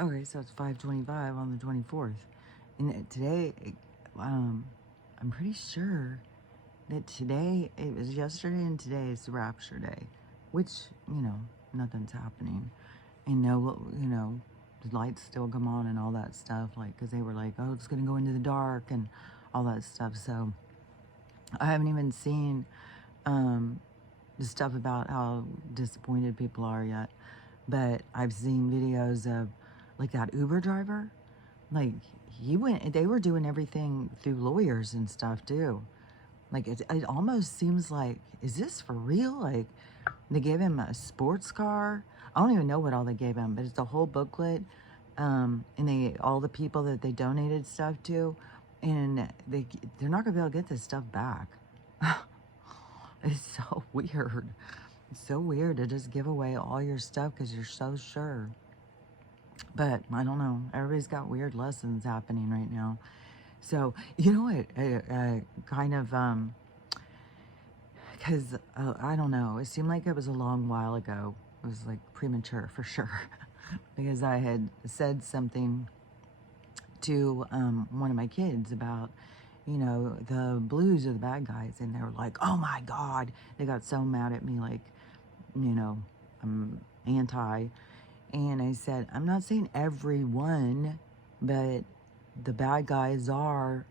Okay, so it's 5:25 on the 24th. And today, I'm pretty sure that today, it was yesterday and today is the rapture day, which, nothing's happening. And the lights still come on and all that stuff, like, because they were like, oh, it's going to go into the dark and all that stuff. So I haven't even seen the stuff about how disappointed people are yet. But I've seen videos of, like, that Uber driver. Like, they were doing everything through lawyers and stuff, too. Like, it almost seems like, is this for real? Like, they gave him a sports car. I don't even know what all they gave him, but it's a whole booklet. And all the people that they donated stuff to, and they're not gonna be able to get this stuff back. It's so weird. It's so weird to just give away all your stuff because you're so sure. But I don't know. Everybody's got weird lessons happening right now. So, you know what? Kind of, because I don't know. It seemed like it was a long while ago. It was like premature for sure. Because I had said something to one of my kids about, the blues are the bad guys. And they were like, oh my God. They got so mad at me, like, I'm anti. And I said, I'm not saying everyone, but the bad guys are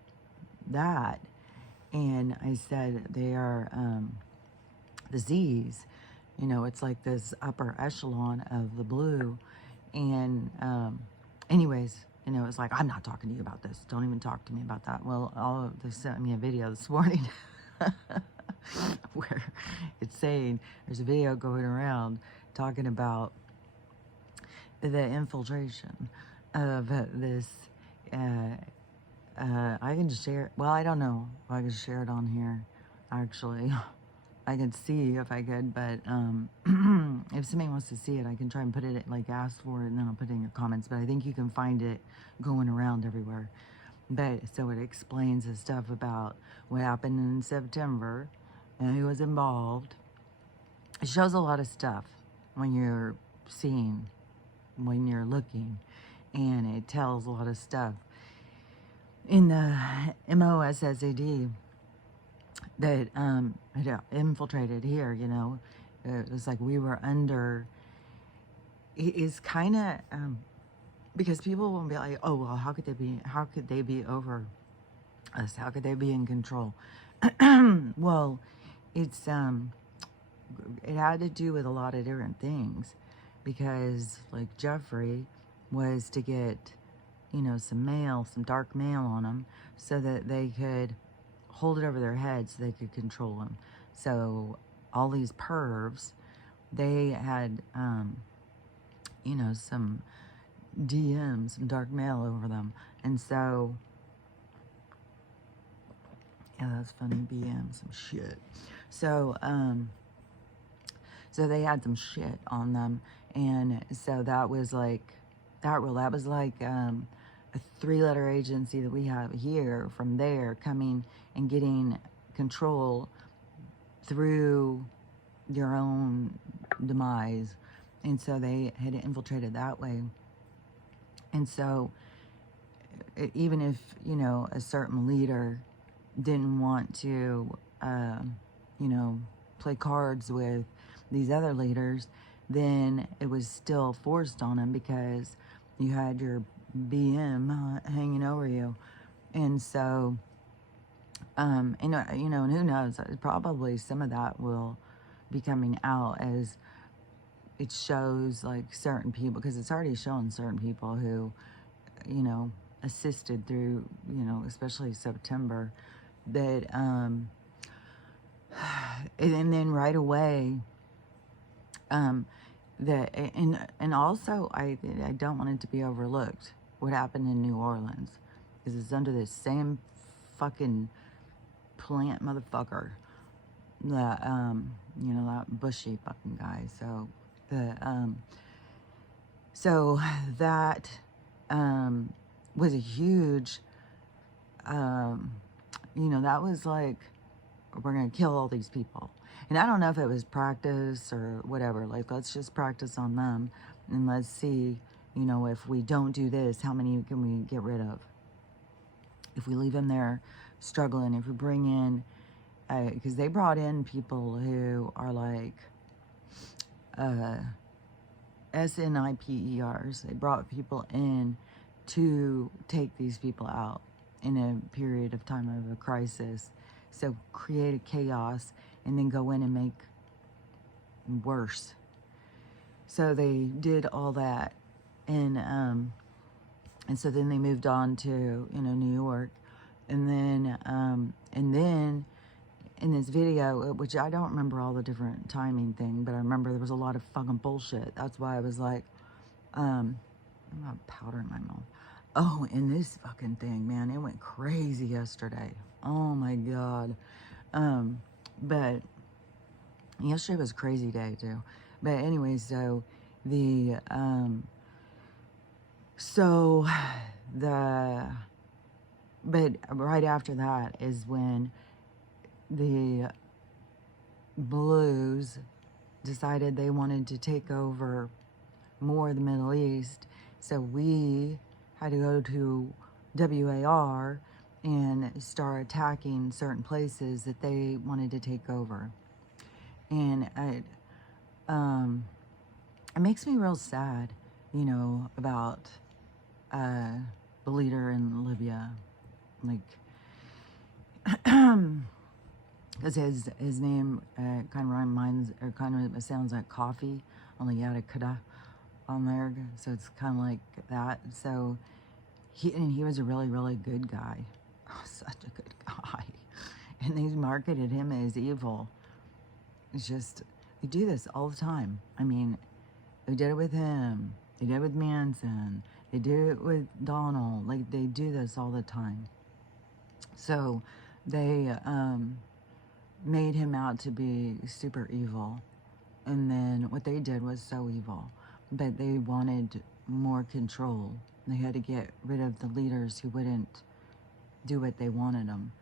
that. And I said, they are the Z's. It's like this upper echelon of the blue. And anyways, it's like, I'm not talking to you about this. Don't even talk to me about that. Well, they sent me a video this morning where it's saying, there's a video going around talking about the infiltration of this. I can share, well, I don't know if I can share it on here, actually. I could see if I could, but if somebody wants to see it, I can try and put it, like, ask for it, and then I'll put it in your comments. But I think you can find it going around everywhere. But so it explains the stuff about what happened in September and who was involved. It shows a lot of stuff when you're seeing, when you're looking, and it tells a lot of stuff in the MOSSAD that had infiltrated here. It was like we were under. It is kind of because people will be like, oh well, how could they be over us? How could they be in control? Well, it had to do with a lot of different things, because like Jeffrey was to get some dark mail on them, so that they could hold it over their heads so they could control them. So all these pervs, they had some DMs, some dark mail over them. And so, yeah, that's funny, BM, some shit. So, so they had some shit on them. And so that was like, that was like a 3-letter agency that we have here from there coming and getting control through your own demise. And so they had infiltrated that way. And so even if, a certain leader didn't want to, play cards with these other leaders, then it was still forced on them because you had your BM hanging over you. And so, and who knows, probably some of that will be coming out as it shows, like, certain people, because it's already showing certain people who, assisted through, especially September, that, and then right away, that, and also, I don't want it to be overlooked, what happened in New Orleans, because it's under this same fucking plant motherfucker, that, that bushy fucking guy. So so that was a huge, that was like, we're gonna kill all these people. And I don't know if it was practice or whatever. Like, let's just practice on them, and let's see You know, if we don't do this, how many can we get rid of? If we leave them there struggling, if we bring in, because they brought in people who are like SNIPERs. They brought people in to take these people out in a period of time of a crisis. So create a chaos and then go in and make worse. So they did all that, and so then they moved on to, you know, New York, and then in this video, which I don't remember all the different timing thing, but I remember there was a lot of fucking bullshit. That's why I was like, I'm not powder in my mouth. Oh, and this fucking thing, man, it went crazy yesterday. Oh my God. But yesterday was a crazy day too. But anyway, so but right after that is when the Blues decided they wanted to take over more of the Middle East. So we had to go to WAR and start attacking certain places that they wanted to take over. And it makes me real sad, you know, about the leader in Libya. Like, because his name kind of reminds, or kind of sounds like coffee, only he had a kada on there, so it's kind of like that. So he was a really, really good guy. Oh, such a good guy. And they marketed him as evil. It's just, they do this all the time. I mean, they did it with him. They did it with Manson. They do it with Donald. Like, they do this all the time. So they made him out to be super evil. And then what they did was so evil. But they wanted more control. They had to get rid of the leaders who wouldn't do what they wanted them.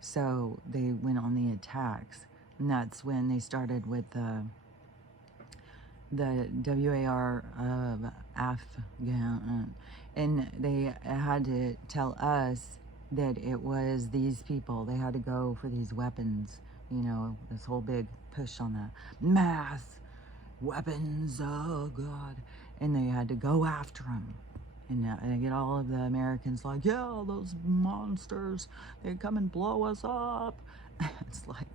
So they went on the attacks. And that's when they started with the WAR of Afghan. And they had to tell us that it was these people. They had to go for these weapons. You know, this whole big push on that. Mass weapons, oh God. And they had to go after them. And get all of the Americans like, yeah, those monsters, they come and blow us up. It's like,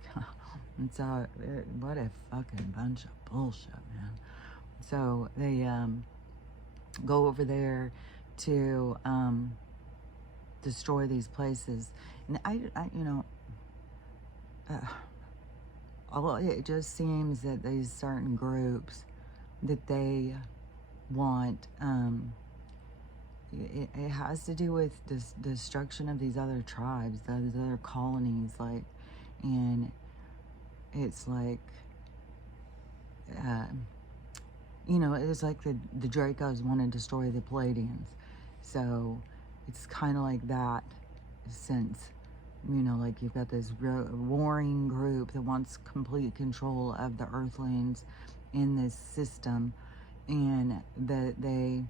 it's what a fucking bunch of bullshit, man. So they go over there to destroy these places. And I you know, it just seems that these certain groups that they want, it has to do with this destruction of these other tribes, these other colonies, like, and it's like, you know, it's like the Dracos want to destroy the Palladians. So it's kind of like that sense, you know, like you've got this warring group that wants complete control of the Earthlings in this system, and that they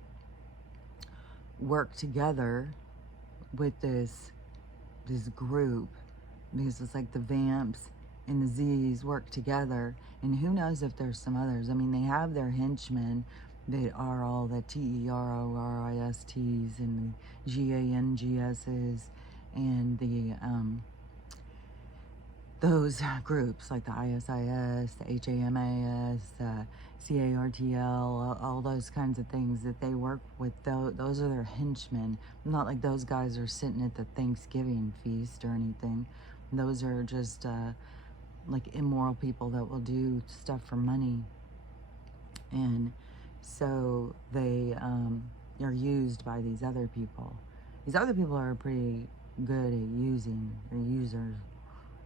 work together with this group, because it's like the Vamps and the Z's work together, and who knows if there's some others. I mean, they have their henchmen that are all the TERRORISTs and the GANGSs and the those groups like the ISIS, the HAMAS, CARTL, all those kinds of things that they work with. Those are their henchmen. Not like those guys are sitting at the Thanksgiving feast or anything. Those are just like immoral people that will do stuff for money. And so they are used by these other people. These other people are pretty good at using their users.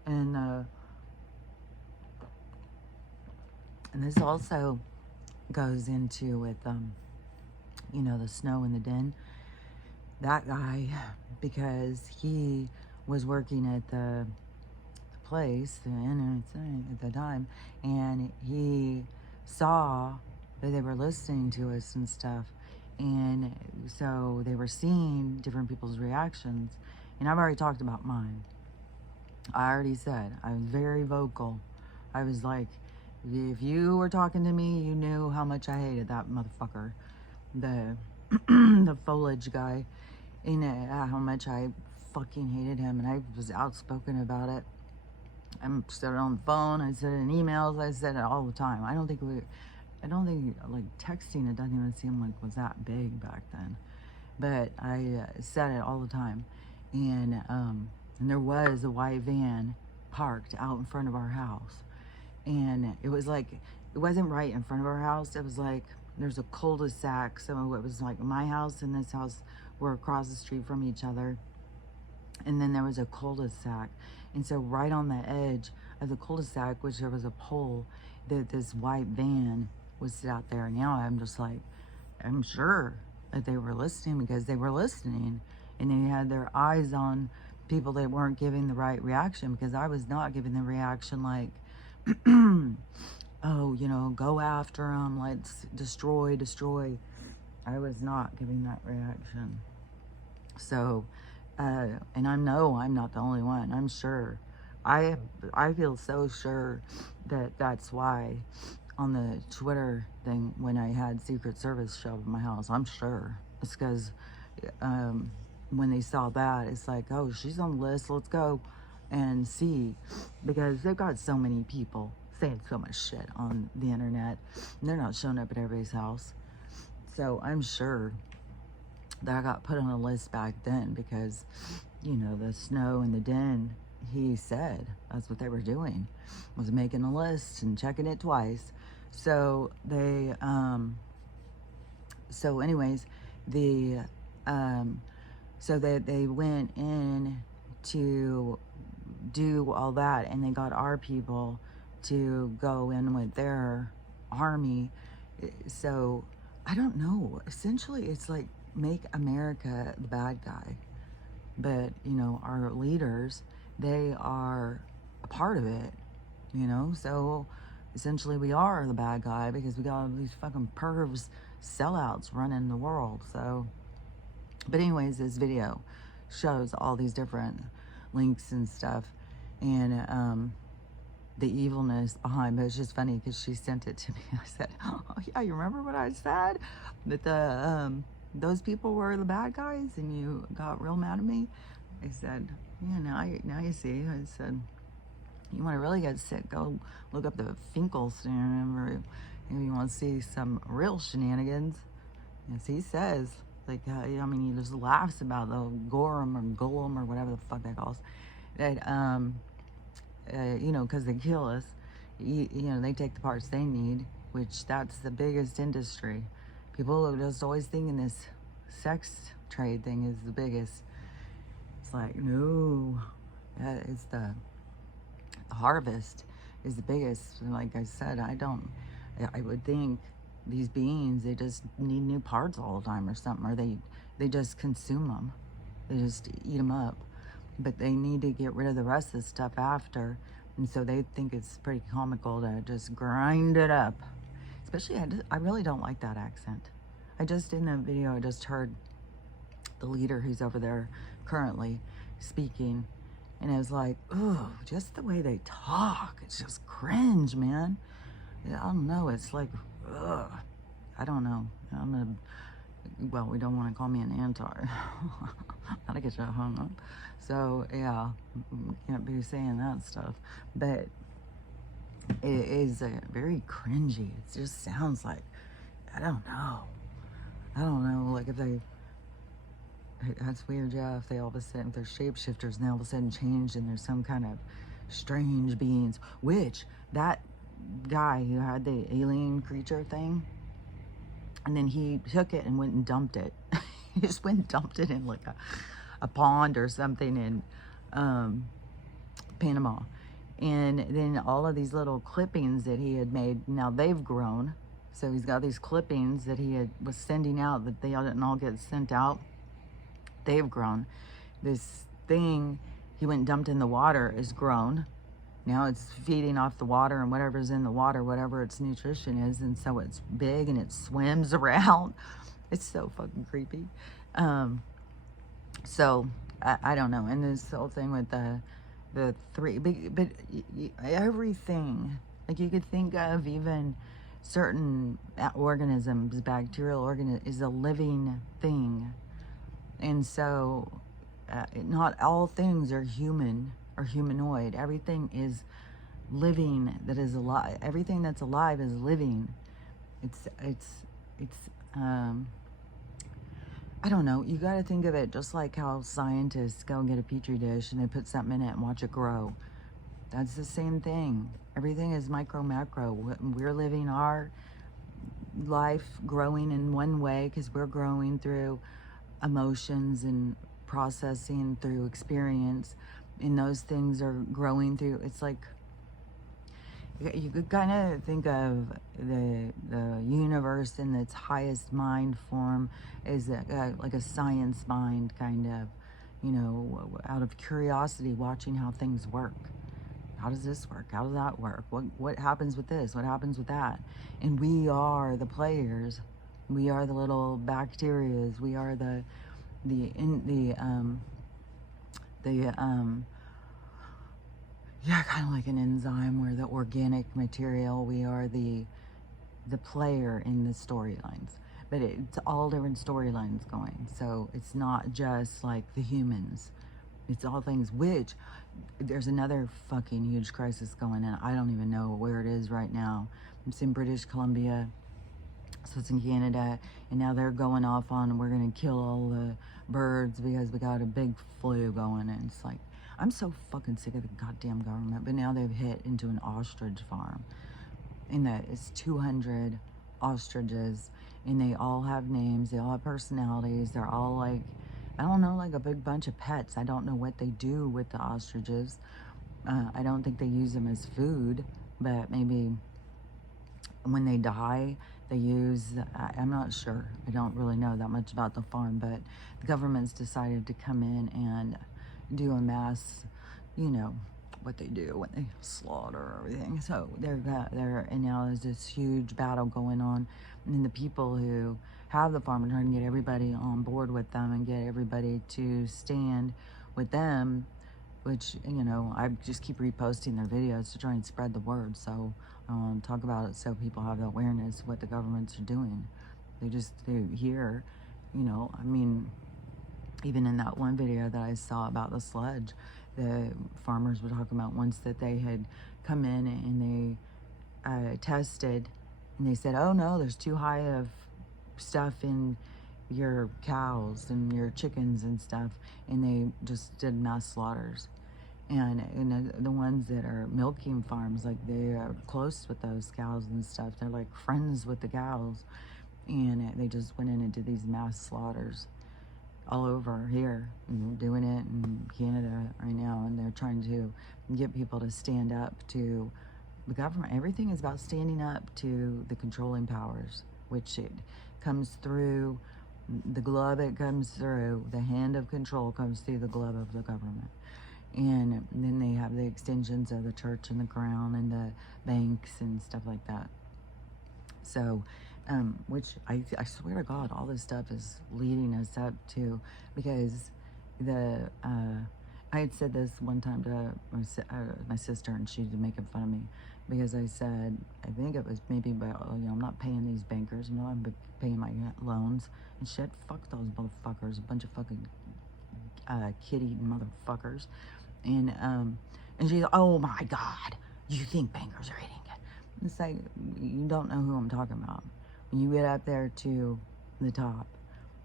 And this also goes into with, you know, the Snow in the Den. That guy, because he was working at the place, the NSA at the time, and he saw that they were listening to us and stuff, And so they were seeing different people's reactions. And I've already talked about mine. I already said, I was very vocal. I was like, if you were talking to me, you knew how much I hated that motherfucker. The the foliage guy. And how much I fucking hated him. And I was outspoken about it. I said it on the phone. I said it in emails. I said it all the time. I don't think like texting, it doesn't even seem like was that big back then. But I said it all the time. And there was a white van parked out in front of our house. And it was like, it wasn't right in front of our house. It was like, there's a cul-de-sac. So it was like my house and this house were across the street from each other. And then there was a cul-de-sac. And so right on the edge of the cul-de-sac, which there was a pole, that this white van was sit out there. Now I'm just like, I'm sure that they were listening, because they were listening. And they had their eyes on people that weren't giving the right reaction, because I was not giving the reaction like, oh, you know, go after them, let's destroy. I was not giving that reaction. So, and I know I'm not the only one. I'm sure. I feel so sure that that's why on the Twitter thing, when I had Secret Service show up at my house, I'm sure it's because when they saw that, it's like, oh, she's on the list, let's go and see, because they've got so many people saying so much shit on the internet, and they're not showing up at everybody's house. So I'm sure that I got put on a list back then, because, you know, the Snow and the Den, he said that's what they were doing, was making a list and checking it twice. So they, so anyways, so they went in to do all that, and they got our people to go in with their army. So I don't know, essentially it's like, make America the bad guy, but you know, our leaders, they are a part of it, you know. So essentially we are the bad guy, because we got all these fucking pervs, sellouts running the world. So, but anyways, this video shows all these different links and stuff, and the evilness behind. But it's just funny because she sent it to me. I said, oh yeah, you remember what I said, that the those people were the bad guys, and you got real mad at me? I said, yeah, now you see. I said, you want to really get sick, go look up the Finkelstein, or if you want to see some real shenanigans. Yes, he says, like, I mean, he just laughs about the Gorham or Golem or whatever the fuck that calls that, you know, because they kill us. You know, they take the parts they need, which that's the biggest industry. People are just always thinking this sex trade thing is the biggest. It's like, no, it's the harvest is the biggest. Like I said, I would think these beings, they just need new parts all the time or something, or they just consume them. They just eat them up. But they need to get rid of the rest of the stuff after. And so they think it's pretty comical to just grind it up. Especially, I really don't like that accent. I just, in the video, I just heard the leader who's over there currently speaking. And I was like, oh, just the way they talk. It's just cringe, man. I don't know. It's like, ugh. I don't know. Well, we don't want to call me an anti. That'll get you hung up. So, yeah, can't be saying that stuff. But it is very cringy. It just sounds like, I don't know, like if they, that's weird, yeah, if they all of a sudden, if they're shapeshifters and they all of a sudden change and there's some kind of strange beings, which that guy who had the alien creature thing, and then he took it and went and dumped it. He just went and dumped it in like a pond or something in Panama. And then all of these little clippings that he had made, now they've grown. So he's got these clippings that he was sending out that they didn't all get sent out. They've grown. This thing he went and dumped in the water is grown. Now it's feeding off the water and whatever's in the water, whatever its nutrition is. And so it's big and it swims around. It's so fucking creepy. So I don't know. And this whole thing with the three, but everything, like you could think of even certain organisms, bacterial organism is a living thing. And so not all things are human or humanoid. Everything is living that is alive. Everything that's alive is living. It's I don't know. You got to think of it just like how scientists go and get a petri dish and they put something in it and watch it grow. That's the same thing. Everything is micro, macro. We're living our life growing in one way because we're growing through emotions and processing through experience. And those things are growing through. It's like you could kind of think of the universe in its highest mind form as like a science mind, kind of, you know, out of curiosity, watching how things work. How does this work? How does that work? What happens with this? What happens with that? And we are the players. We are the little bacterias. We are the yeah, kind of like an enzyme. We're the organic material. We are the player in the storylines. But it's all different storylines going. So it's not just like the humans. It's all things, which there's another fucking huge crisis going on. I don't even know where it is right now. It's in British Columbia. So it's in Canada, and now they're going off on, we're going to kill all the birds because we got a big flu going. And it's like, I'm so fucking sick of the goddamn government. But now they've hit into an ostrich farm, and that it's 200 ostriches, and they all have names, they all have personalities, they're all like, I don't know, like a big bunch of pets. I don't know what they do with the ostriches. I don't think they use them as food, but maybe when they die, they use, I'm not sure. I don't really know that much about the farm, but the government's decided to come in and do a mass, you know, what they do when they slaughter everything. So and now there's this huge battle going on, and the people who have the farm are trying to get everybody on board with them and get everybody to stand with them, which, you know, I just keep reposting their videos to try and spread the word. So talk about it so people have the awareness of what the governments are doing. They hear, you know, I mean, even in that one video that I saw about the sludge, the farmers were talking about once that they had come in and they tested, and they said, oh no, there's too high of stuff in your cows and your chickens and stuff, and they just did mass slaughters. And the ones that are milking farms, like they are close with those cows and stuff. They're like friends with the cows, and they just went in and did these mass slaughters all over here, doing it in Canada right now. And they're trying to get people to stand up to the government. Everything is about standing up to the controlling powers, which it comes through the glove. It comes through the hand of control, comes through the glove of the government. And then they have the extensions of the church and the crown and the banks and stuff like that. So, which I swear to God, all this stuff is leading us up to, because I had said this one time to my sister, and she's making fun of me because I said, I think it was maybe about, you know, I'm not paying these bankers, you know, I'm paying my loans and shit. Fuck those motherfuckers, a bunch of fucking kid-eating motherfuckers. And she's, oh my God, you think bankers are eating it? It's like, you don't know who I'm talking about. When you get up there to the top,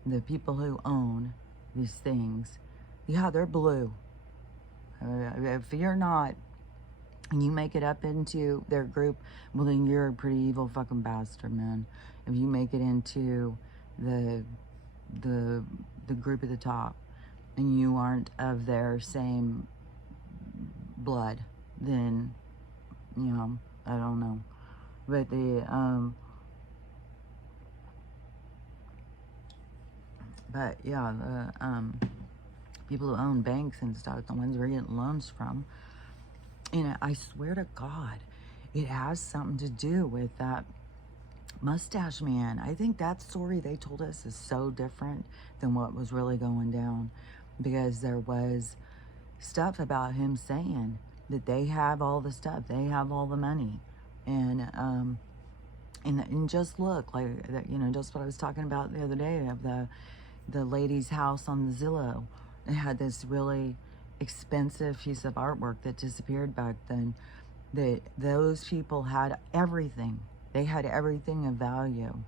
the people who own these things, yeah, they're blue. If you're not, and you make it up into their group, well, then you're a pretty evil fucking bastard, man. If you make it into the group at the top, and you aren't of their same blood, then, you know, I don't know. But yeah, the people who own banks and stuff, the ones we're getting loans from, you know, I swear to God, it has something to do with that Mustache Man, I think that story they told us is so different than what was really going down, because there was stuff about him saying that they have all the stuff, they have all the money, and just look like that, just what I was talking about the other day of the lady's house on the Zillow. It had this really expensive piece of artwork that disappeared back then. That those people had everything. They had everything of value.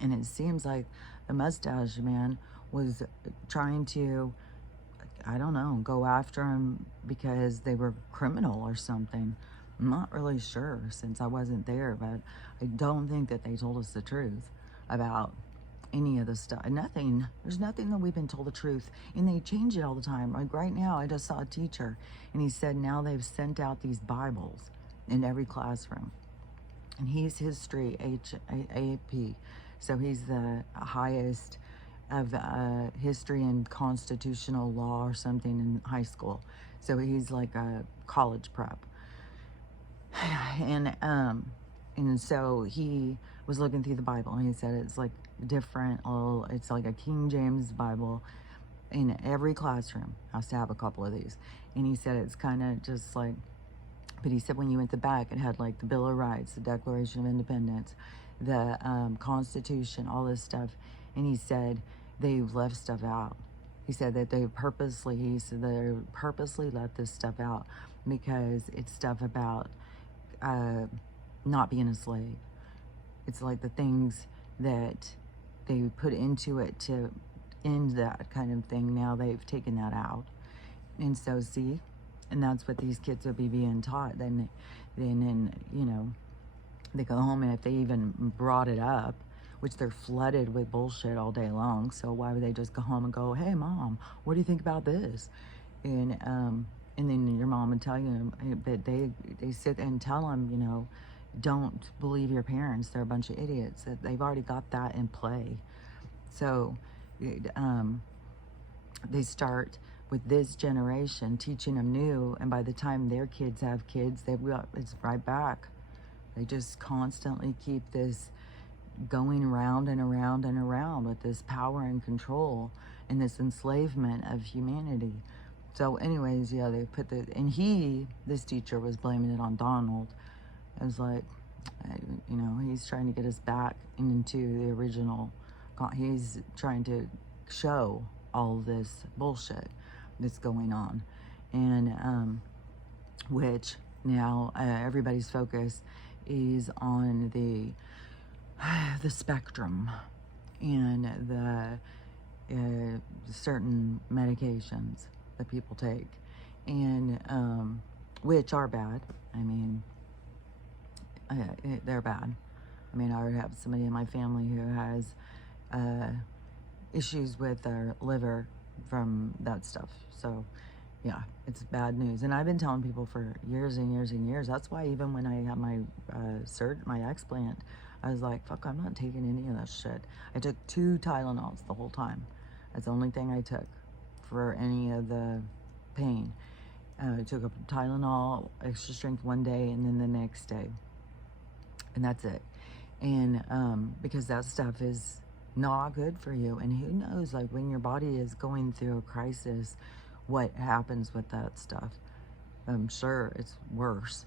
And it seems like the Mustache Man was trying to, I don't know, go after him because they were criminal or something. I'm not really sure since I wasn't there, but I don't think that they told us the truth about any of the stuff. Nothing. There's nothing that we've been told the truth. And they change it all the time. Like right now, I just saw a teacher and he said now they've sent out these Bibles in every classroom. And he's history AP. So he's the highest of history and constitutional law or something in high school. So he's like a college prep. And so he was looking through the Bible and he said it's like different. It's like a King James Bible in every classroom has to have a couple of these. And he said it's kind of just like, but he said when you went to the back, it had like the Bill of Rights, the Declaration of Independence, the Constitution, all this stuff. And he said they've left stuff out. He said that they purposely let this stuff out because it's stuff about not being a slave. It's like the things that they put into it to end that kind of thing. Now they've taken that out. And so, see, and that's what these kids will be being taught. Then they go home, and if they even brought it up, which they're flooded with bullshit all day long, so why would they just go home and go, hey, Mom, what do you think about this? And then your mom would tell you that they sit and tell them, don't believe your parents. They're a bunch of idiots. That they've already got that in play. So they start with this generation teaching them new, and by the time their kids have kids, it's right back. They just constantly keep this going around and around and around with this power and control and this enslavement of humanity. So anyways, yeah, they put this teacher was blaming it on Donald. It was like, he's trying to get us back into the original. He's trying to show all this bullshit that's going on. And which now everybody's focus is on the spectrum and the certain medications that people take, and which are bad. I mean, they're bad. I mean, I would have somebody in my family who has issues with their liver from that stuff. So yeah, it's bad news. And I've been telling people for years and years and years. That's why even when I had my my explant, I was like, fuck, I'm not taking any of that shit. I took 2 Tylenols the whole time. That's the only thing I took for any of the pain. I took a Tylenol extra strength one day and then the next day. And that's it. And because that stuff is not good for you. And who knows, like when your body is going through a crisis, what happens with that stuff. I'm sure it's worse.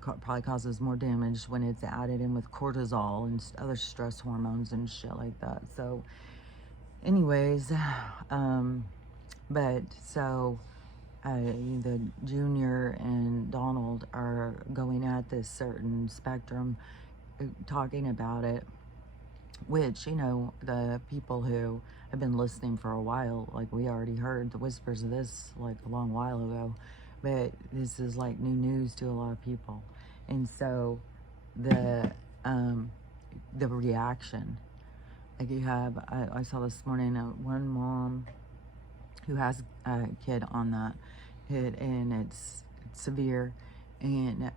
Probably causes more damage when it's added in with cortisol and other stress hormones and shit like that. So anyways, but so the Junior and Donald are going at this certain spectrum, talking about it, which, the people who have been listening for a while, like we already heard the whispers of this like a long while ago, but this is like new news to a lot of people. And so the reaction, like you have, I saw this morning one mom who has a kid on that hit, and it's severe, and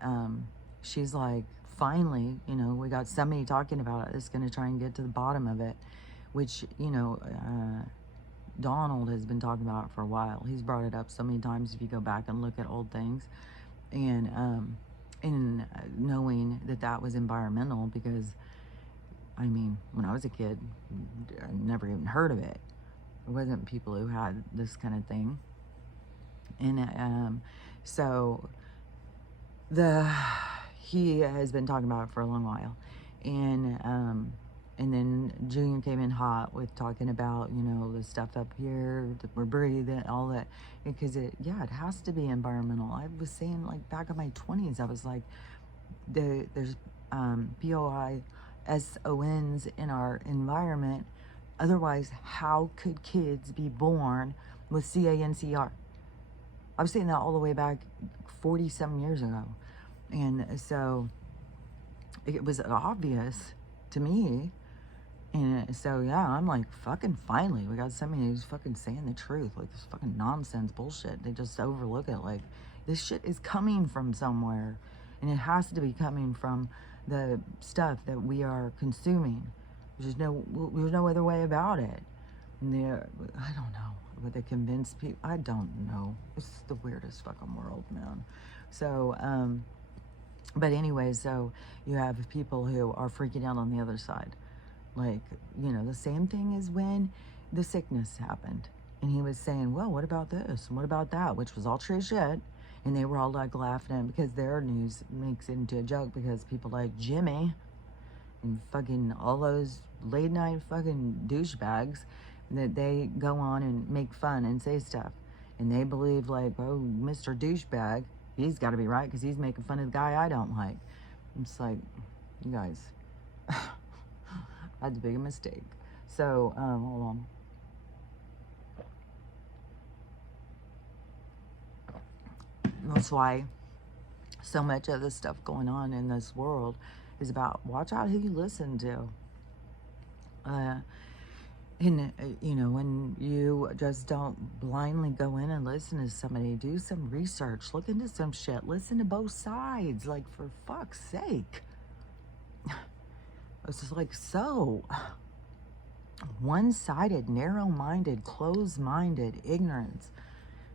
she's like, finally, we got somebody talking about it that's going to try and get to the bottom of it, which, Donald has been talking about it for a while. He's brought it up so many times if you go back and look at old things, and knowing that was environmental, because I mean, when I was a kid, I never even heard of it. It wasn't people who had this kind of thing. And so he has been talking about it for a long while. And then Junior came in hot with talking about, you know, the stuff up here that we're breathing, all that. Because it has to be environmental. I was saying, like, back in my 20s, I was like, there's POISONs in our environment. Otherwise, how could kids be born with CANCR? I was saying that all the way back 47 years ago. And so it was obvious to me. And so, yeah, I'm like, fucking finally, we got somebody who's fucking saying the truth. Like, this fucking nonsense bullshit. They just overlook it. Like, this shit is coming from somewhere. And it has to be coming from the stuff that we are consuming. There's no other way about it. And I don't know. But they convince people. I don't know. It's the weirdest fucking world, man. So, but anyway, so you have people who are freaking out on the other side. Like, you know, the same thing as when the sickness happened. And he was saying, well, what about this? And what about that? Which was all true shit. And they were all like laughing at him because their news makes it into a joke because people like Jimmy and fucking all those late night fucking douchebags that they go on and make fun and say stuff. And they believe like, oh, Mr. Douchebag, he's got to be right because he's making fun of the guy I don't like. It's like, you guys, that's a big mistake. So, hold on. That's why so much of the stuff going on in this world is about watch out who you listen to. And, you know, when you just don't blindly go in and listen to somebody, do some research, look into some shit, listen to both sides, like, for fuck's sake. It's just like so one-sided, narrow-minded, closed-minded ignorance.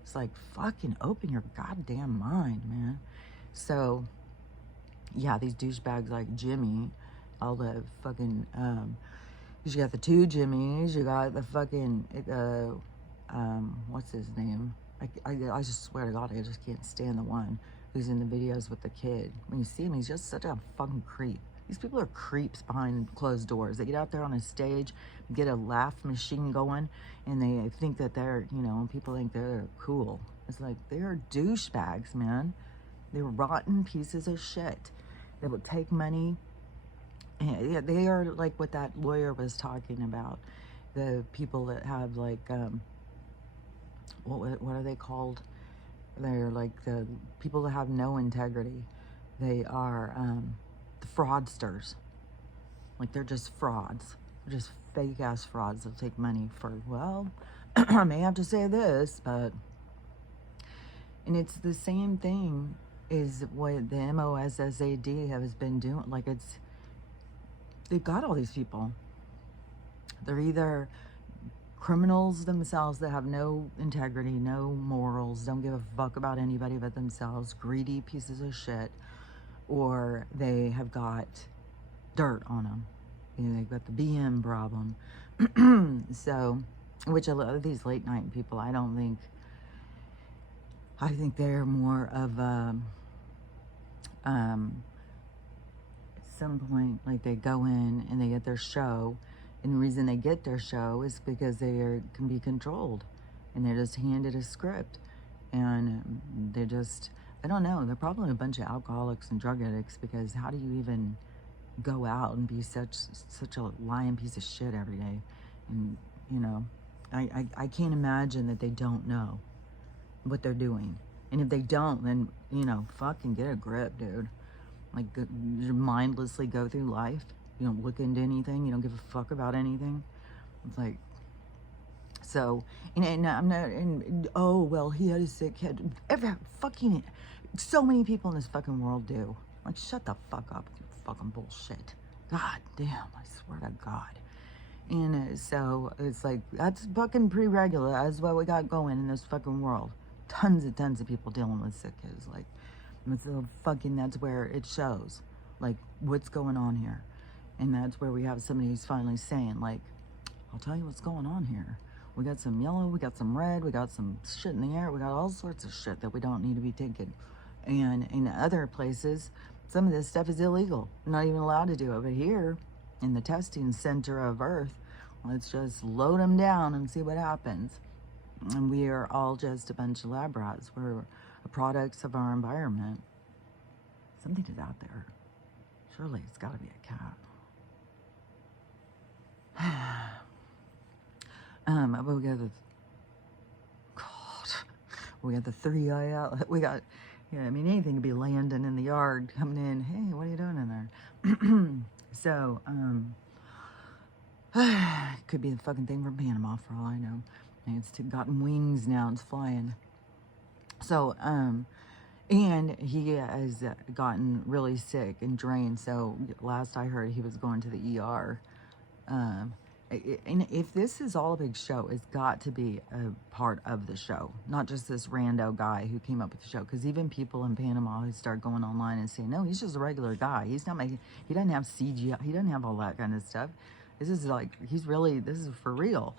It's like, fucking open your goddamn mind, man. So, yeah, these douchebags like Jimmy, all the fucking, you got the two Jimmys, you got the fucking, what's his name? I just swear to God, I just can't stand the one who's in the videos with the kid. When you see him, he's just such a fucking creep. These people are creeps behind closed doors. They get out there on a stage, get a laugh machine going, and they think that they're, you know, people think they're cool. It's like, they're douchebags, man. They're rotten pieces of shit. They will take money. And they are like what that lawyer was talking about. The people that have like, what are they called? They're like the people that have no integrity. They are the fraudsters. Like, they're just frauds. They're just fake ass frauds that take money for, well, I may have to say this, but, and it's the same thing is what the MOSSAD has been doing. Like, they've got all these people. They're either criminals themselves that have no integrity, no morals, don't give a fuck about anybody but themselves, greedy pieces of shit, or they have got dirt on them. You know, they've got the BM problem. So, which a lot of these late night people, I think they're more of some point, like, they go in and they get their show, and the reason they get their show is because can be controlled, and they're just handed a script, and they're just, I don't know, they're probably a bunch of alcoholics and drug addicts, because how do you even go out and be such a lying piece of shit every day? And, you know, I can't imagine that they don't know what they're doing. And if they don't, then, you know, fucking get a grip, dude. Like, you mindlessly go through life. You don't look into anything. You don't give a fuck about anything. It's like, so, and I'm not, and oh, well, he had a sick kid. So many people in this fucking world do. Like, shut the fuck up with your fucking bullshit. God damn, I swear to God. And so, it's like, that's fucking pretty regular. That's what we got going in this fucking world. Tons of people dealing with sick kids. Like, it's fucking, that's where it shows, like, what's going on here. And that's where we have somebody who's finally saying, like, I'll tell you what's going on here. We got some yellow, we got some red, we got some shit in the air, we got all sorts of shit that we don't need to be taking. And in other places, some of this stuff is illegal. We're not even allowed to do it. But here, in the testing center of Earth, let's just load them down and see what happens. And we are all just a bunch of lab rats. We're products of our environment. Something is out there. Surely it's got to be a cat. But we got the, God, we got the 3-eye outlet. We got, yeah, I mean, anything could be landing in the yard, coming in. Hey, what are you doing in there? So, could be the fucking thing from Panama for all I know. And it's gotten wings now. It's flying. So, and he has gotten really sick and drained. So last I heard, he was going to the ER. And if this is all a big show, it's got to be a part of the show, not just this rando guy who came up with the show. Because even people in Panama who start going online and saying, no, he's just a regular guy. He's not making, he doesn't have CGI, he doesn't have all that kind of stuff. This is like, he's really, this is for real.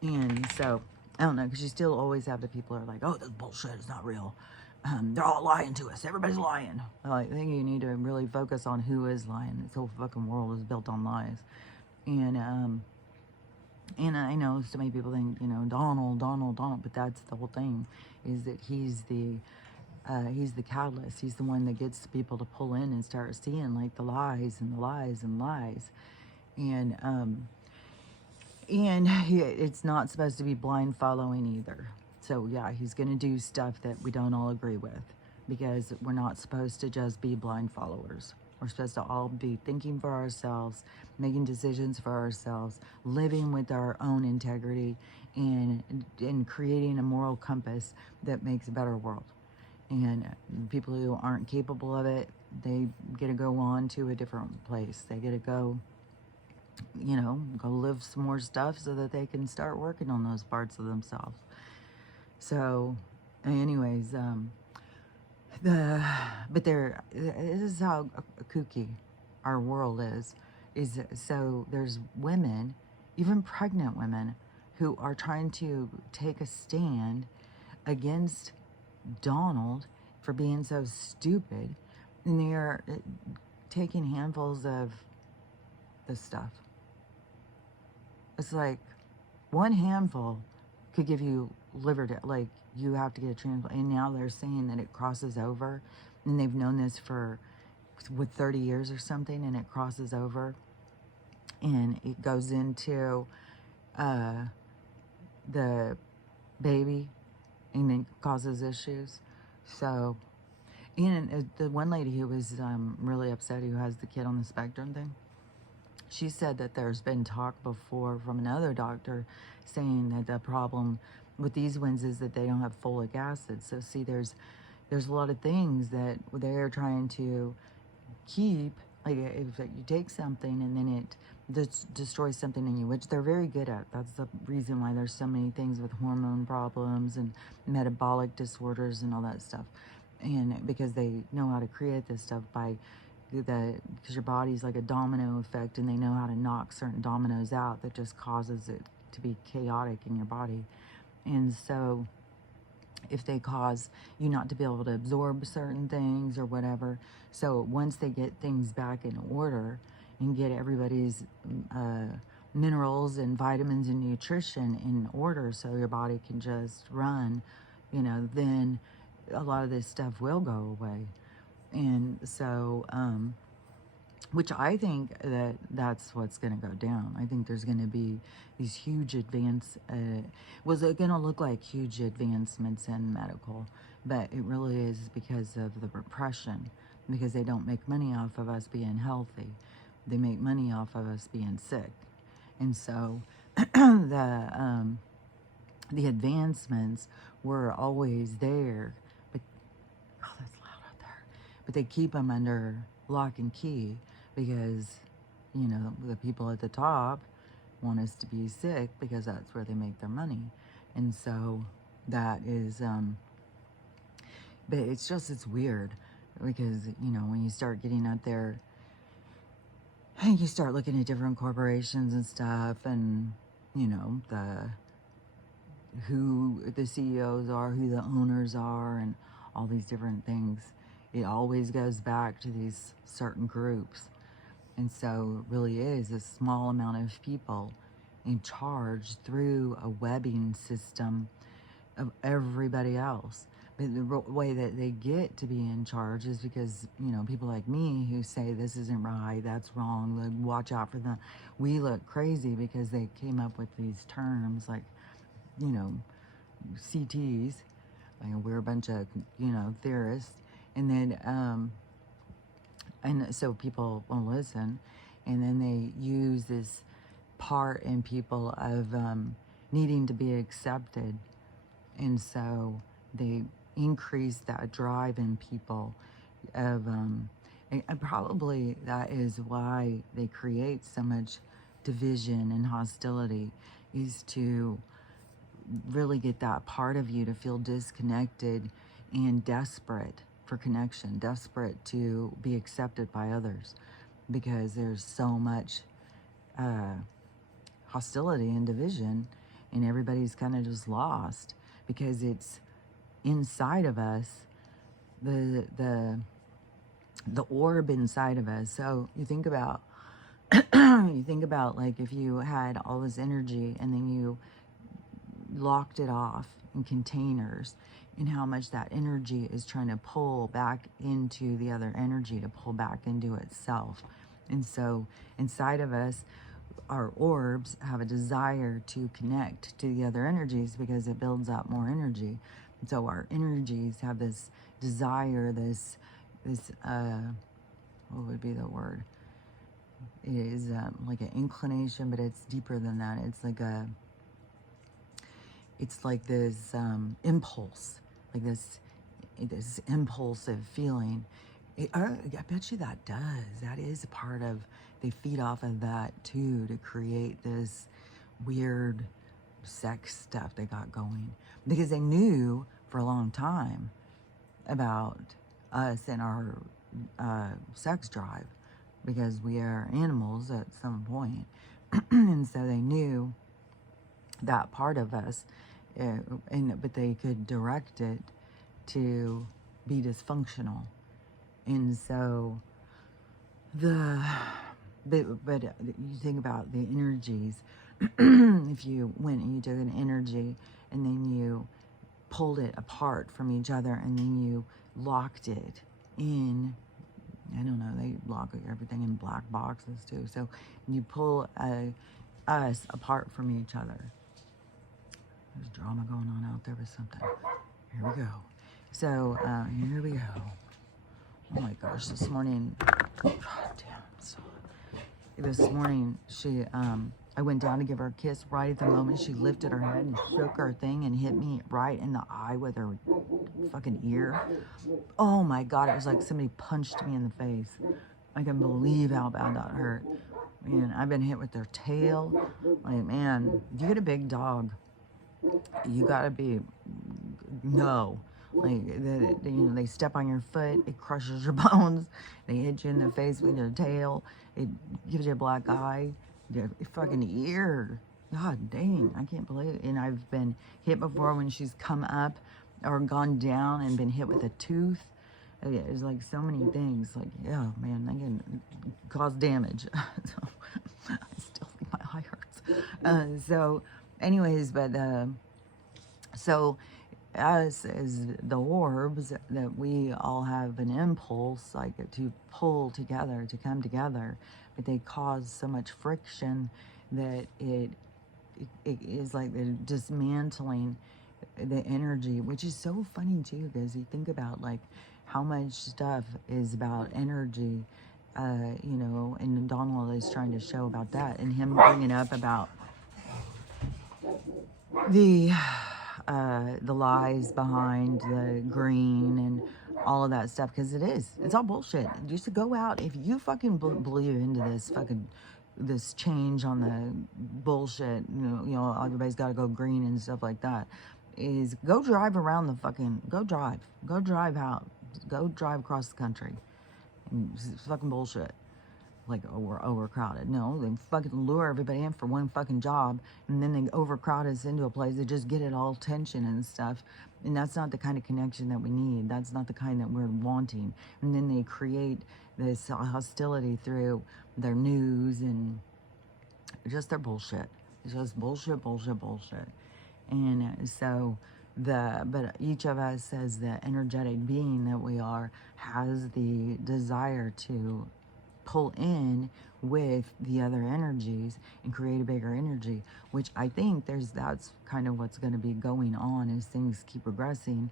And so, I don't know, because you still always have the people who are like, oh, this bullshit is not real. They're all lying to us. Everybody's lying. I think you need to really focus on who is lying. This whole fucking world is built on lies. And I know so many people think, you know, Donald, but that's the whole thing, is that he's the catalyst. He's the one that gets people to pull in and start seeing like the lies and the lies and lies. And it's not supposed to be blind following either. So yeah, he's going to do stuff that we don't all agree with, because we're not supposed to just be blind followers. We're supposed to all be thinking for ourselves, making decisions for ourselves, living with our own integrity, and creating a moral compass that makes a better world. And people who aren't capable of it, they get to go on to a different place. They get to go, you know, go live some more stuff so that they can start working on those parts of themselves. So, anyways, but this is how kooky our world is so there's women, even pregnant women, who are trying to take a stand against Donald for being so stupid, and they are taking handfuls of this stuff. It's like one handful could give you liver death. Like, you have to get a transplant, and now they're saying that it crosses over, and they've known this for 30 years or something, and it crosses over, and it goes into the baby, and it causes issues. So, and the one lady who was really upset, who has the kid on the spectrum thing, she said that there's been talk before from another doctor saying that the problem with these ones is that they don't have folic acid. So see, there's a lot of things that they're trying to keep. Like, if you take something and then it destroys something in you, which they're very good at. That's the reason why there's so many things with hormone problems and metabolic disorders and all that stuff. And because they know how to create this stuff because your body's like a domino effect, and they know how to knock certain dominoes out that just causes it to be chaotic in your body. And so if they cause you not to be able to absorb certain things or whatever, so once they get things back in order and get everybody's minerals and vitamins and nutrition in order so your body can just run, you know, then a lot of this stuff will go away. And so, which I think that's what's going to go down. I think there's going to be these huge was it going to look like huge advancements in medical, but it really is because of the repression, because they don't make money off of us being healthy. They make money off of us being sick. And so the advancements were always there, but, oh, that's loud out there. But they keep them under lock and key, because, you know, the people at the top want us to be sick because that's where they make their money. And so that is, but it's weird, because, you know, when you start getting out there, you start looking at different corporations and stuff, and you know who the CEOs are, who the owners are, and all these different things. It always goes back to these certain groups. And so it really is a small amount of people in charge through a webbing system of everybody else. But the way that they get to be in charge is because, you know, people like me who say this isn't right, that's wrong, like, watch out for them. We look crazy because they came up with these terms like, you know, CTs. Like, we're a bunch of, you know, theorists. And then, and so people will listen. And then they use this part in people of needing to be accepted. And so they increase that drive in people of, and probably that is why they create so much division and hostility, is to really get that part of you to feel disconnected and desperate for connection, desperate to be accepted by others, because there's so much hostility and division, and everybody's kind of just lost because it's inside of us, the orb inside of us. So you think about like if you had all this energy and then you locked it off in containers, and how much that energy is trying to pull back into the other energy, to pull back into itself. And so inside of us, our orbs have a desire to connect to the other energies because it builds up more energy. And so our energies have this desire, this what would be the word? It is like an inclination, but it's deeper than that. It's like this impulse, like this impulsive feeling. I bet you that does. That is a part of, they feed off of that too, to create this weird sex stuff they got going. Because they knew for a long time about us and our sex drive, because we are animals at some point. And so they knew that part of us, but they could direct it to be dysfunctional. And so but you think about the energies. If you went and you took an energy and then you pulled it apart from each other and then you locked it in, I don't know, they lock everything in black boxes too. So you pull us apart from each other. There's drama going on out there with something. Here we go. So here we go. Oh my gosh, this morning, God damn, this morning I went down to give her a kiss. Right at the moment she lifted her head and shook her thing and hit me right in the eye with her fucking ear. Oh my God, it was like somebody punched me in the face. I can't believe how bad that hurt. Man, I've been hit with their tail. Like, man, if you get a big dog, you gotta be, no. Like, they step on your foot, it crushes your bones, they hit you in the face with their tail, it gives you a black eye, your fucking ear. God dang, I can't believe it. And I've been hit before when she's come up or gone down and been hit with a tooth. There's like so many things. Like, yeah, man, I can cause damage. So I still think my eye hurts. So anyways, but so us as the orbs, that we all have an impulse like to pull together, to come together, but they cause so much friction that it is like they're dismantling the energy, which is so funny too, because you think about like how much stuff is about energy, you know, and Donald is trying to show about that, and him bringing up about the lies behind the green and all of that stuff, because it's all bullshit. Just to go out, if you fucking believe into this change on the bullshit, you know, everybody's got to go green and stuff like that, is go drive around the fucking, go drive out, go drive across the country. It's fucking bullshit. like, oh, we're overcrowded. No, they fucking lure everybody in for one fucking job, and then they overcrowd us into a place. They just get it all tension and stuff. And that's not the kind of connection that we need. That's not the kind that we're wanting. And then they create this hostility through their news and just their bullshit. It's just bullshit, bullshit, bullshit. And so but each of us as the energetic being that we are has the desire to pull in with the other energies and create a bigger energy, which I think that's kind of what's going to be going on as things keep progressing.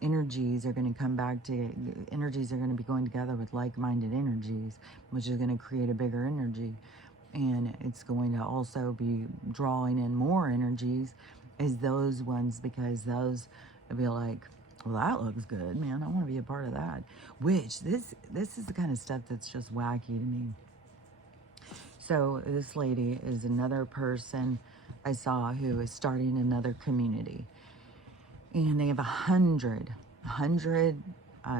Energies are going to be going together with like-minded energies, which is going to create a bigger energy. And it's going to also be drawing in more energies as those ones, because those will be like, well, that looks good, man, I want to be a part of that. Which this is the kind of stuff that's just wacky to me. So this lady is another person I saw who is starting another community, and they have 100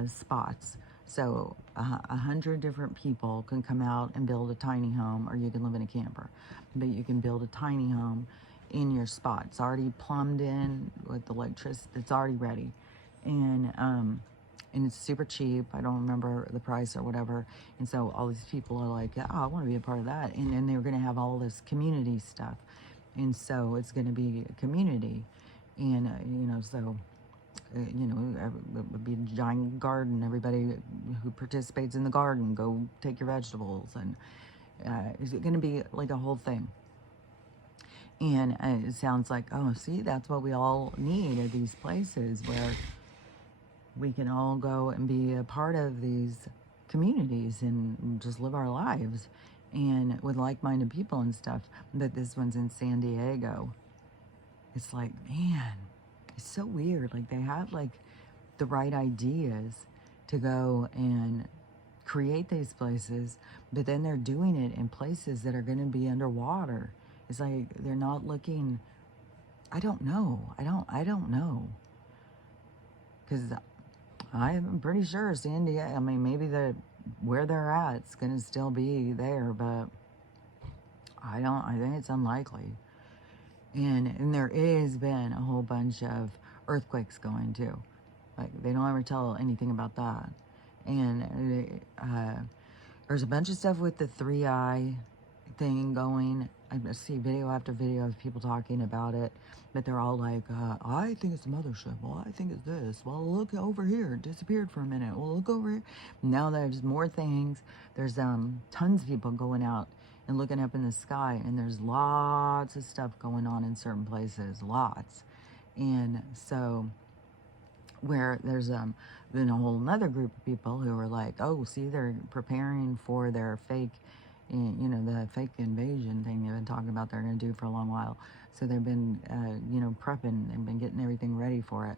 spots. So 100 different people can come out and build a tiny home, or you can live in a camper, but you can build a tiny home in your spot. It's already plumbed in with electricity. It's already ready, and it's super cheap. I don't remember the price or whatever. And so all these people are like, oh, I want to be a part of that. And then they're going to have all this community stuff, and so it's going to be a community, and it would be a giant garden. Everybody who participates in the garden, go take your vegetables, and is it going to be like a whole thing? And it sounds like, oh, see, that's what we all need, are these places where we can all go and be a part of these communities and just live our lives, and with like-minded people and stuff. But this one's in San Diego. It's like, man, it's so weird. Like, they have like the right ideas to go and create these places, but then they're doing it in places that are going to be underwater. It's like they're not looking. I don't know. I don't know. Because I'm pretty sure San Diego, I mean, maybe where they're at, it's going to still be there, but I think it's unlikely. And there has been a whole bunch of earthquakes going too. Like, they don't ever tell anything about that. And there's a bunch of stuff with the 3i thing going. I see video after video of people talking about it, but they're all like, I think it's the mothership. Well, I think it's this. Well, look over here. It disappeared for a minute. Well, look over here. Now there's more things. There's tons of people going out and looking up in the sky, and there's lots of stuff going on in certain places. Lots. And so where there's then a whole another group of people who are like, oh, see, they're preparing for their fake, the fake invasion thing they've been talking about they're going to do for a long while. So they've been, prepping and been getting everything ready for it,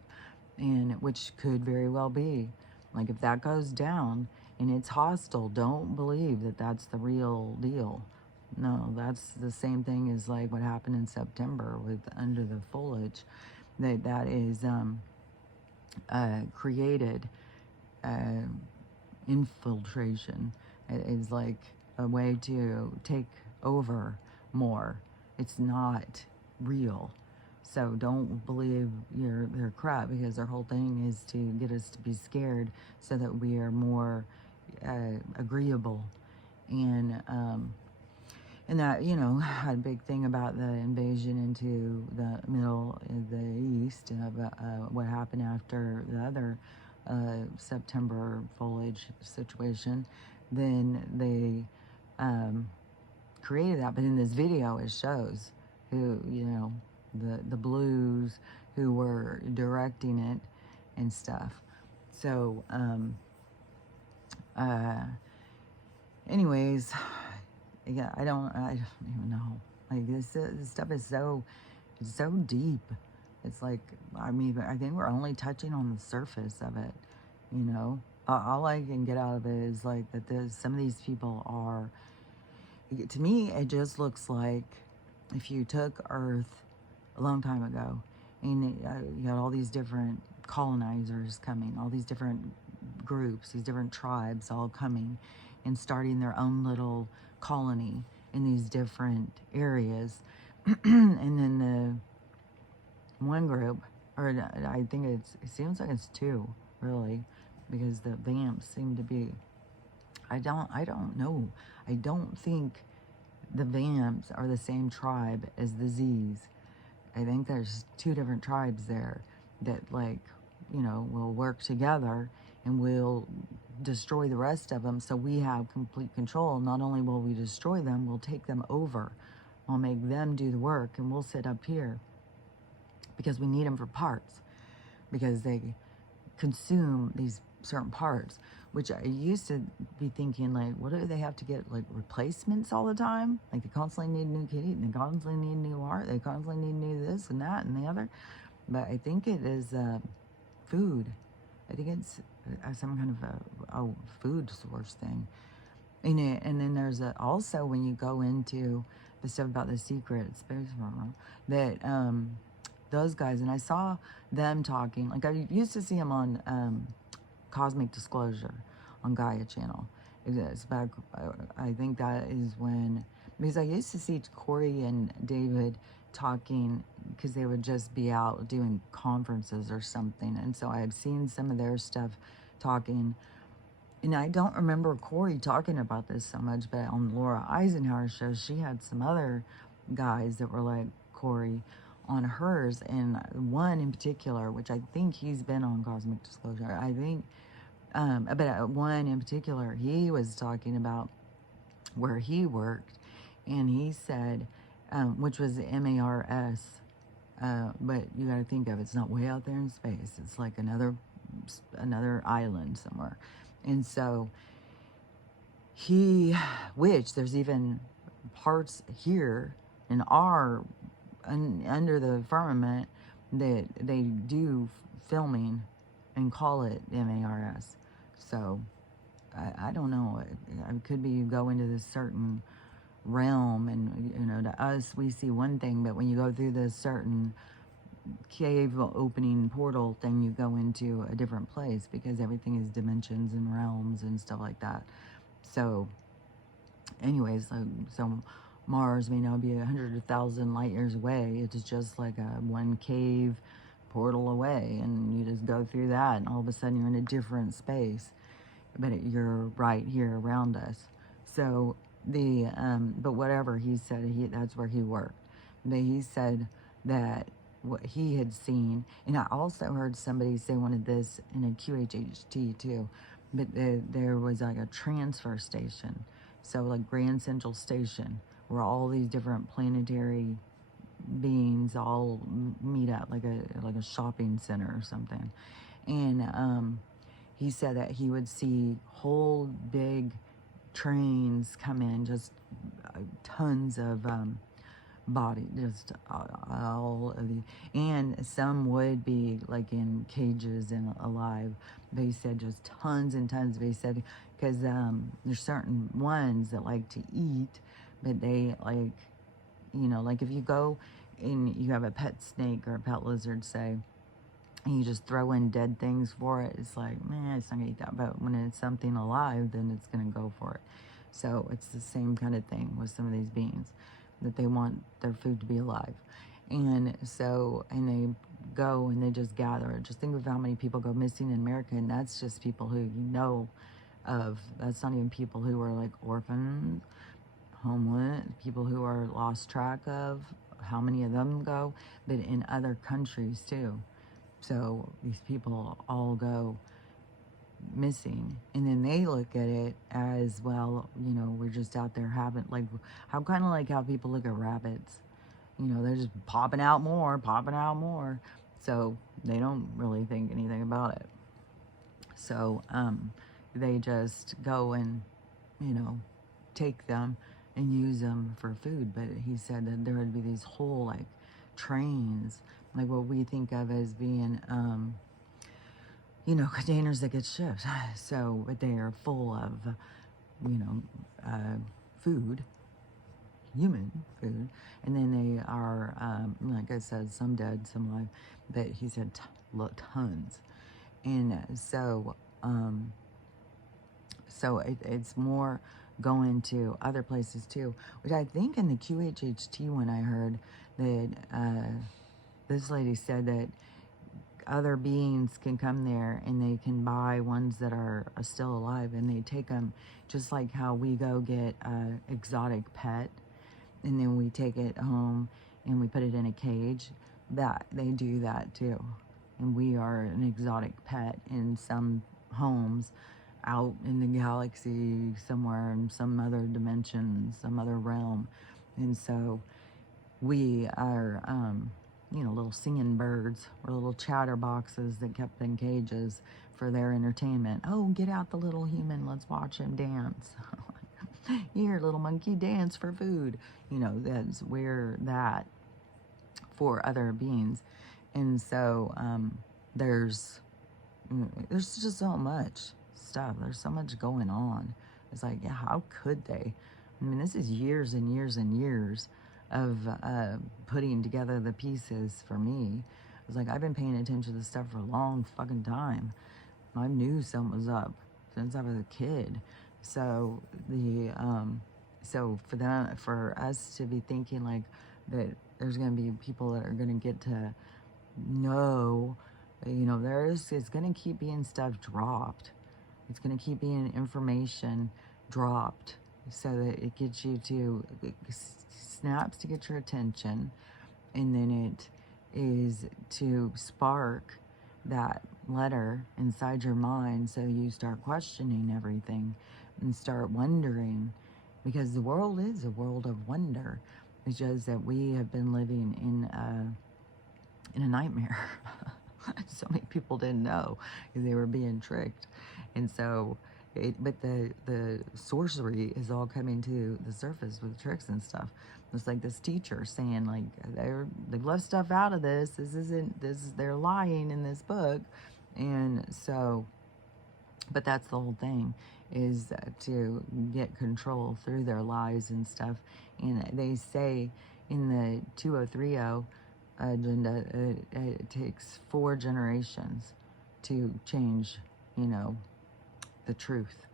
and which could very well be, like, if that goes down and it's hostile, don't believe that that's the real deal. No, that's the same thing as like what happened in September with Under the Foliage. That is created infiltration. It is like a way to take over more. It's not real. So don't believe their crap, because their whole thing is to get us to be scared so that we are more agreeable. And that, had a big thing about the invasion into the the East, what happened after the other September foliage situation. Then they created that. But in this video, it shows who, the Blues who were directing it and stuff. So, anyways, yeah, I don't even know. Like, this stuff is so deep. It's like, I think we're only touching on the surface of it. All I can get out of it is like that some of these people are. To me, it just looks like if you took Earth a long time ago, and you had all these different colonizers coming, all these different groups, these different tribes all coming, and starting their own little colony in these different areas. And then the one group, or I think it seems like it's two, really, because the vamps seem to be, I don't know. I don't think the vamps are the same tribe as the Z's. I think there's two different tribes there that, like, will work together and will destroy the rest of them, so we have complete control. Not only will we destroy them, we'll take them over. We'll make them do the work, and we'll sit up here because we need them for parts, because they consume these certain parts, which I used to be thinking, like, what do they have to get, like, replacements all the time? Like, they constantly need new kitty, and they constantly need new art, they constantly need new this and that and the other. But I think it is food. I think it's some kind of a food source thing. And then there's also, when you go into the stuff about the secret space program, that those guys, and I saw them talking, like I used to see them on Cosmic Disclosure on Gaia channel. It's back, I think that is when, because I used to see Corey and David talking, because they would just be out doing conferences or something, and so I had seen some of their stuff talking, and I don't remember Corey talking about this so much, but on Laura Eisenhower's show, she had some other guys that were like Corey on hers, and one in particular, which I think he's been on Cosmic Disclosure, I think, but one in particular, he was talking about where he worked, and he said, which was MARS, but you got to think of it's not way out there in space. It's like another island somewhere, and so which there's even parts here in our under the firmament that they do filming and call it MARS. So I don't know. It could be you go into this certain realm, and to us we see one thing, but when you go through this certain cave opening portal thing, you go into a different place, because everything is dimensions and realms and stuff like that. So anyways, so Mars may now be 100,000 light years away. It's just like a one cave portal away, and you just go through that, and all of a sudden you're in a different space, but you're right here around us. So but whatever he said, that's where he worked. But he said that what he had seen, and I also heard somebody say one of this in a QHHT too, but there was like a transfer station. So like Grand Central Station, where all these different planetary beings all meet up, like a shopping center or something. And he said that he would see whole big trains come in, just tons of body, just all of the, and some would be like in cages and alive. They said just tons and tons. They said because there's certain ones that like to eat, but they like, like if you go and you have a pet snake or a pet lizard, say, and you just throw in dead things for it, it's like, man, it's not gonna eat that. But when it's something alive, then it's gonna go for it. So it's the same kind of thing with some of these beings, that they want their food to be alive. And so, and they go and they just gather. Just think of how many people go missing in America, and that's just people who of. That's not even people who are like orphans, homeless, people who are lost track of, how many of them go, but in other countries too. So these people all go missing, and then they look at it as, well, we're just out there having, like, how kind of like how people look at rabbits, they're just popping out more, so they don't really think anything about it. So they just go and take them and use them for food. But he said that there would be these whole like trains, like what we think of as being containers that get shipped. So, but they are full of, food, human food. And then they are, like I said, some dead, some alive. But he said tons. And so, So it's more going to other places too, which I think in the QHHT one I heard that this lady said that other beings can come there and they can buy ones that are still alive, and they take them just like how we go get a exotic pet and then we take it home and we put it in a cage. That they do that too, and we are an exotic pet in some homes out in the galaxy somewhere, in some other dimension, some other realm. And so we are little singing birds, or little chatterboxes that kept in cages for their entertainment. Oh, get out the little human, let's watch him dance. Here, little monkey, dance for food. That's where that for other beings. And so there's just so much stuff. There's so much going on. It's like, yeah, how could they? I mean, this is years and years and years of putting together the pieces for me. It's like, I've been paying attention to this stuff for a long fucking time. I knew something was up since I was a kid. So for us to be thinking like that, there's going to be people that are going to get to know, it's going to keep being stuff dropped. It's going to keep being information dropped so that it gets you to, it snaps to get your attention, and then it is to spark that letter inside your mind so you start questioning everything and start wondering, because the world is a world of wonder. It's just that we have been living in a nightmare. So many people didn't know they were being tricked. And so but the sorcery is all coming to the surface with tricks and stuff. It's like this teacher saying, like, they've left stuff out of this. They're lying in this book. And so, but that's the whole thing, is to get control through their lies and stuff. And they say in the 2030 agenda, it takes 4 generations to change, the truth,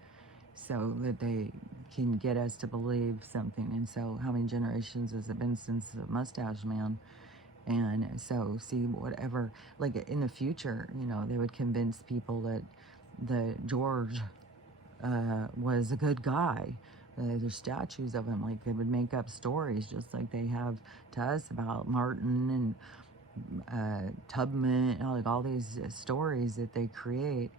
so that they can get us to believe something. And so how many generations has it been since the Mustache Man? And so, see, whatever, like in the future, they would convince people that the George was a good guy. There's statues of him. Like, they would make up stories just like they have to us about Martin and Tubman, like all these stories that they create.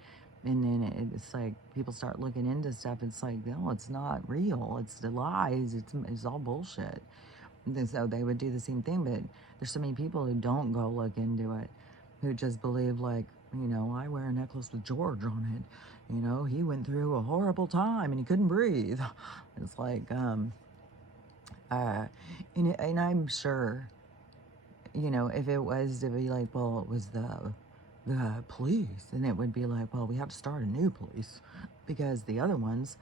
And then it's like people start looking into stuff. It's like, no, it's not real. It's the lies. It's all bullshit. And so they would do the same thing. But there's so many people who don't go look into it, who just believe, like, I wear a necklace with George on it. He went through a horrible time and he couldn't breathe. It's like, and I'm sure, if it was to be like, well, it was the police, and it would be like, well, we have to start a new police because the other ones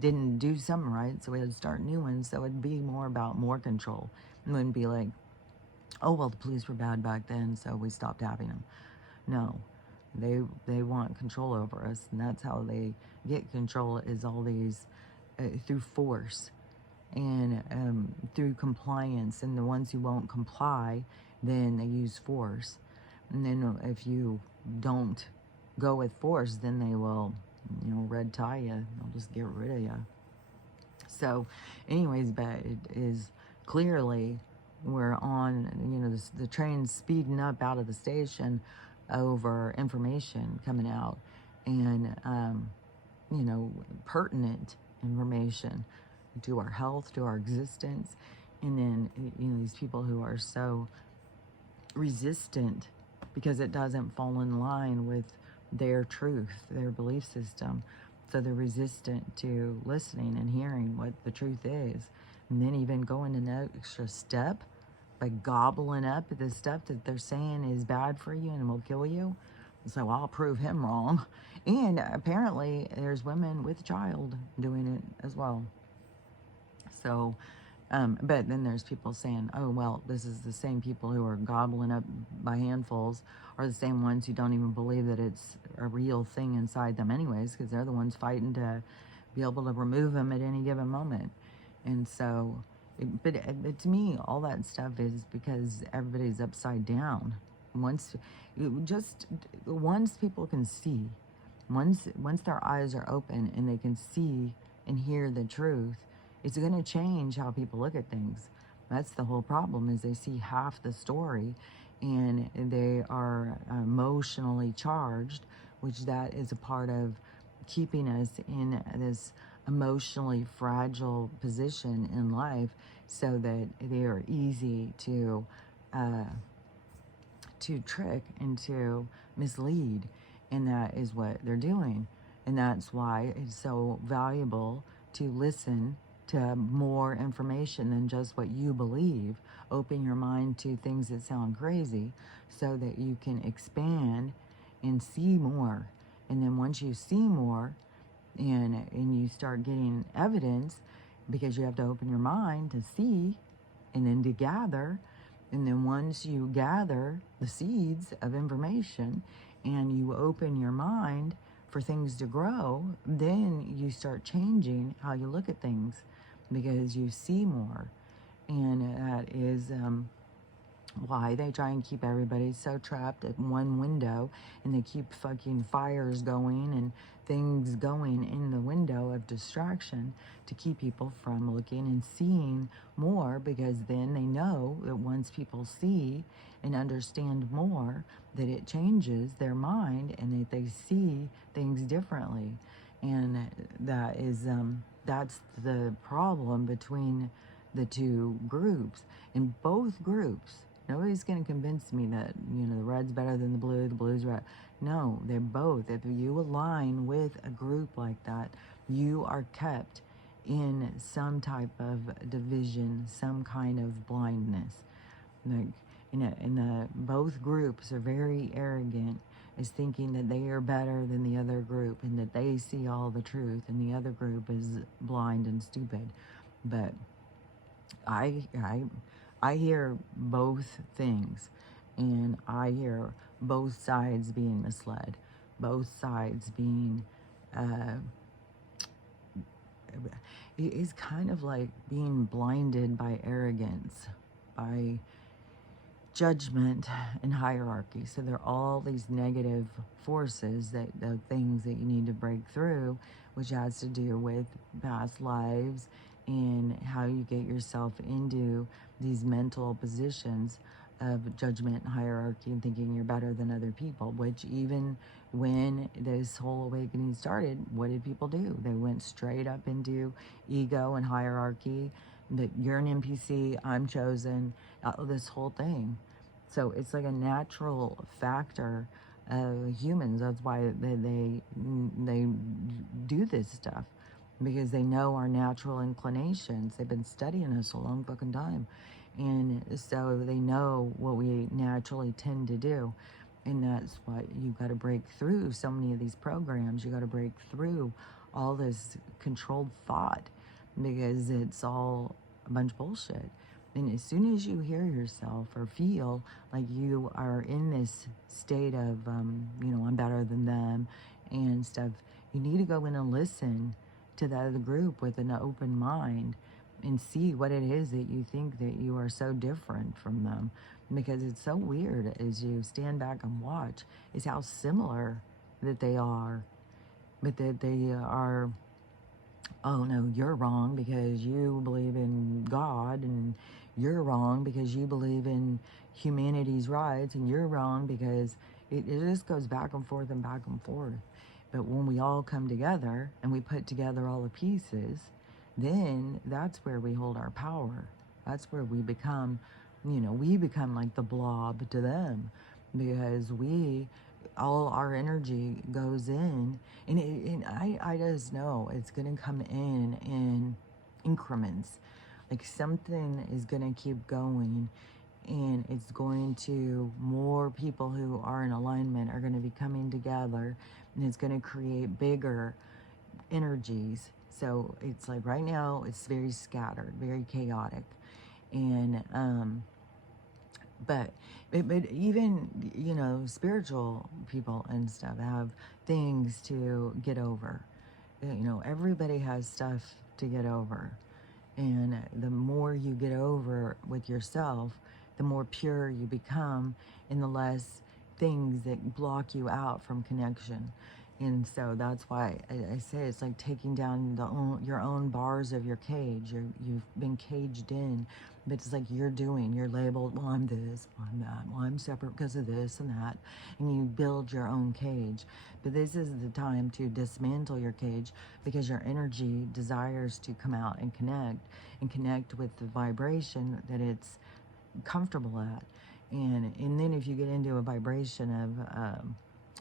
didn't do something right, so we had to start new ones. So it'd be more about more control. It wouldn't be like, oh, well, the police were bad back then, so we stopped having them. No, they want control over us, and that's how they get control, is all these through force and through compliance. And the ones who won't comply, then they use force. And then if you don't go with force, then they will, red tie you. They'll just get rid of you. So anyways, but it is clearly, we're on, the train's speeding up out of the station over information coming out, and, pertinent information to our health, to our existence. And then, these people who are so resistant because it doesn't fall in line with their truth, their belief system. So they're resistant to listening and hearing what the truth is. And then even going an extra step by gobbling up the stuff that they're saying is bad for you and will kill you. So I'll prove him wrong. And apparently there's women with child doing it as well. So But then there's people saying, oh, well, this is the same people who are gobbling up by handfuls are the same ones who don't even believe that it's a real thing inside them anyways, because they're the ones fighting to be able to remove them at any given moment. And so, but to me, all that stuff is because everybody's upside down. Once, once people can see, once their eyes are open and they can see and hear the truth, it's going to change how people look at things. That's the whole problem, is they see half the story and they are emotionally charged, which that is a part of keeping us in this emotionally fragile position in life, so that they are easy uh, to trick and to mislead. And that is what they're doing. And that's why it's so valuable to listen to more information than just what you believe. Open your mind to things that sound crazy so that you can expand and see more. And then once you see more and you start getting evidence, because you have to open your mind to see and then to gather. And then once you gather the seeds of information and you open your mind for things to grow, then you start changing how you look at things because you see more. And that is why they try and keep everybody so trapped at one window, and they keep fucking fires going and things going in the window of distraction to keep people from looking and seeing more, because then they know that once people see and understand more, that it changes their mind and that they see things differently. And that is that's the problem between the two groups. In both groups, nobody's going to convince me that, the red's better than the blue's red. No, they're both. If you align with a group like that, you are kept in some type of division, some kind of blindness. Like, both groups are very arrogant, is thinking that they are better than the other group and that they see all the truth, and the other group is blind and stupid. But I hear both things, and I hear both sides being misled, both sides being, it's kind of like being blinded by arrogance, by judgment and hierarchy. So there are all these negative forces, that the things that you need to break through, which has to do with past lives and how you get yourself into these mental positions of judgment and hierarchy and thinking you're better than other people, which even when this whole awakening started, what did people do? They went straight up into ego and hierarchy, that you're an NPC, I'm chosen, this whole thing. So it's like a natural factor of humans. That's why they do this stuff, because they know our natural inclinations. They've been studying us a long fucking time. And so they know what we naturally tend to do. And that's why you got to break through so many of these programs. You got to break through all this controlled thought, because it's all a bunch of bullshit. And as soon as you hear yourself or feel like you are in this state of, I'm better than them and stuff, you need to go in and listen to the other group with an open mind and see what it is that you think that you are so different from them. Because it's so weird as you stand back and watch, is how similar that they are, but that they are, oh no, you're wrong because you believe in God, and you're wrong because you believe in humanity's rights, and you're wrong because it just goes back and forth and back and forth. But when we all come together and we put together all the pieces, then that's where we hold our power. That's where we become, we become like the blob to them, because all our energy goes in, and I just know it's going to come in increments. Like something is going to keep going, and it's going to, more people who are in alignment are going to be coming together, and it's going to create bigger energies So it's like right now it's very scattered, very chaotic. And but even, you know, spiritual people and stuff have things to get over. You know, everybody has stuff to get over. And the more you get over with yourself, the more pure you become, and the less things that block you out from connection. And so that's why I say it's like taking down your own bars of your cage. You've been caged in, but it's like you're labeled, well, I'm this, well, I'm that, well, I'm separate because of this and that. And you build your own cage. But this is the time to dismantle your cage, because your energy desires to come out and connect with the vibration that it's comfortable at. And then if you get into a vibration of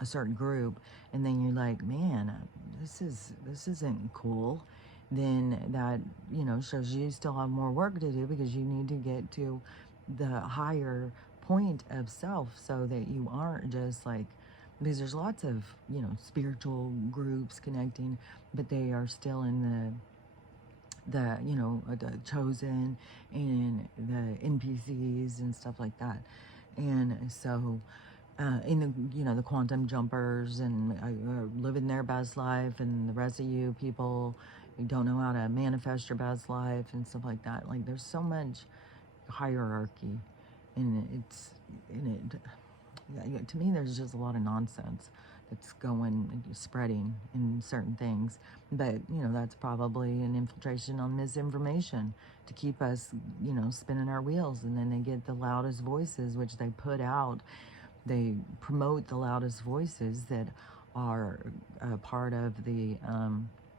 a certain group, and then you're like, man, this isn't cool, then that, you know, shows you still have more work to do, because you need to get to the higher point of self, so that you aren't just like, because there's lots of, you know, spiritual groups connecting, but they are still in you know, the chosen and the NPCs and stuff like that. And so in the, you know, the quantum jumpers and living their best life, and the rest of you people who don't know how to manifest your best life and stuff like that. Like, there's so much hierarchy, and to me, there's just a lot of nonsense that's spreading in certain things. But, you know, that's probably an infiltration on misinformation to keep us, you know, spinning our wheels. And then they get the loudest voices, which they put out. They promote the loudest voices that are part of the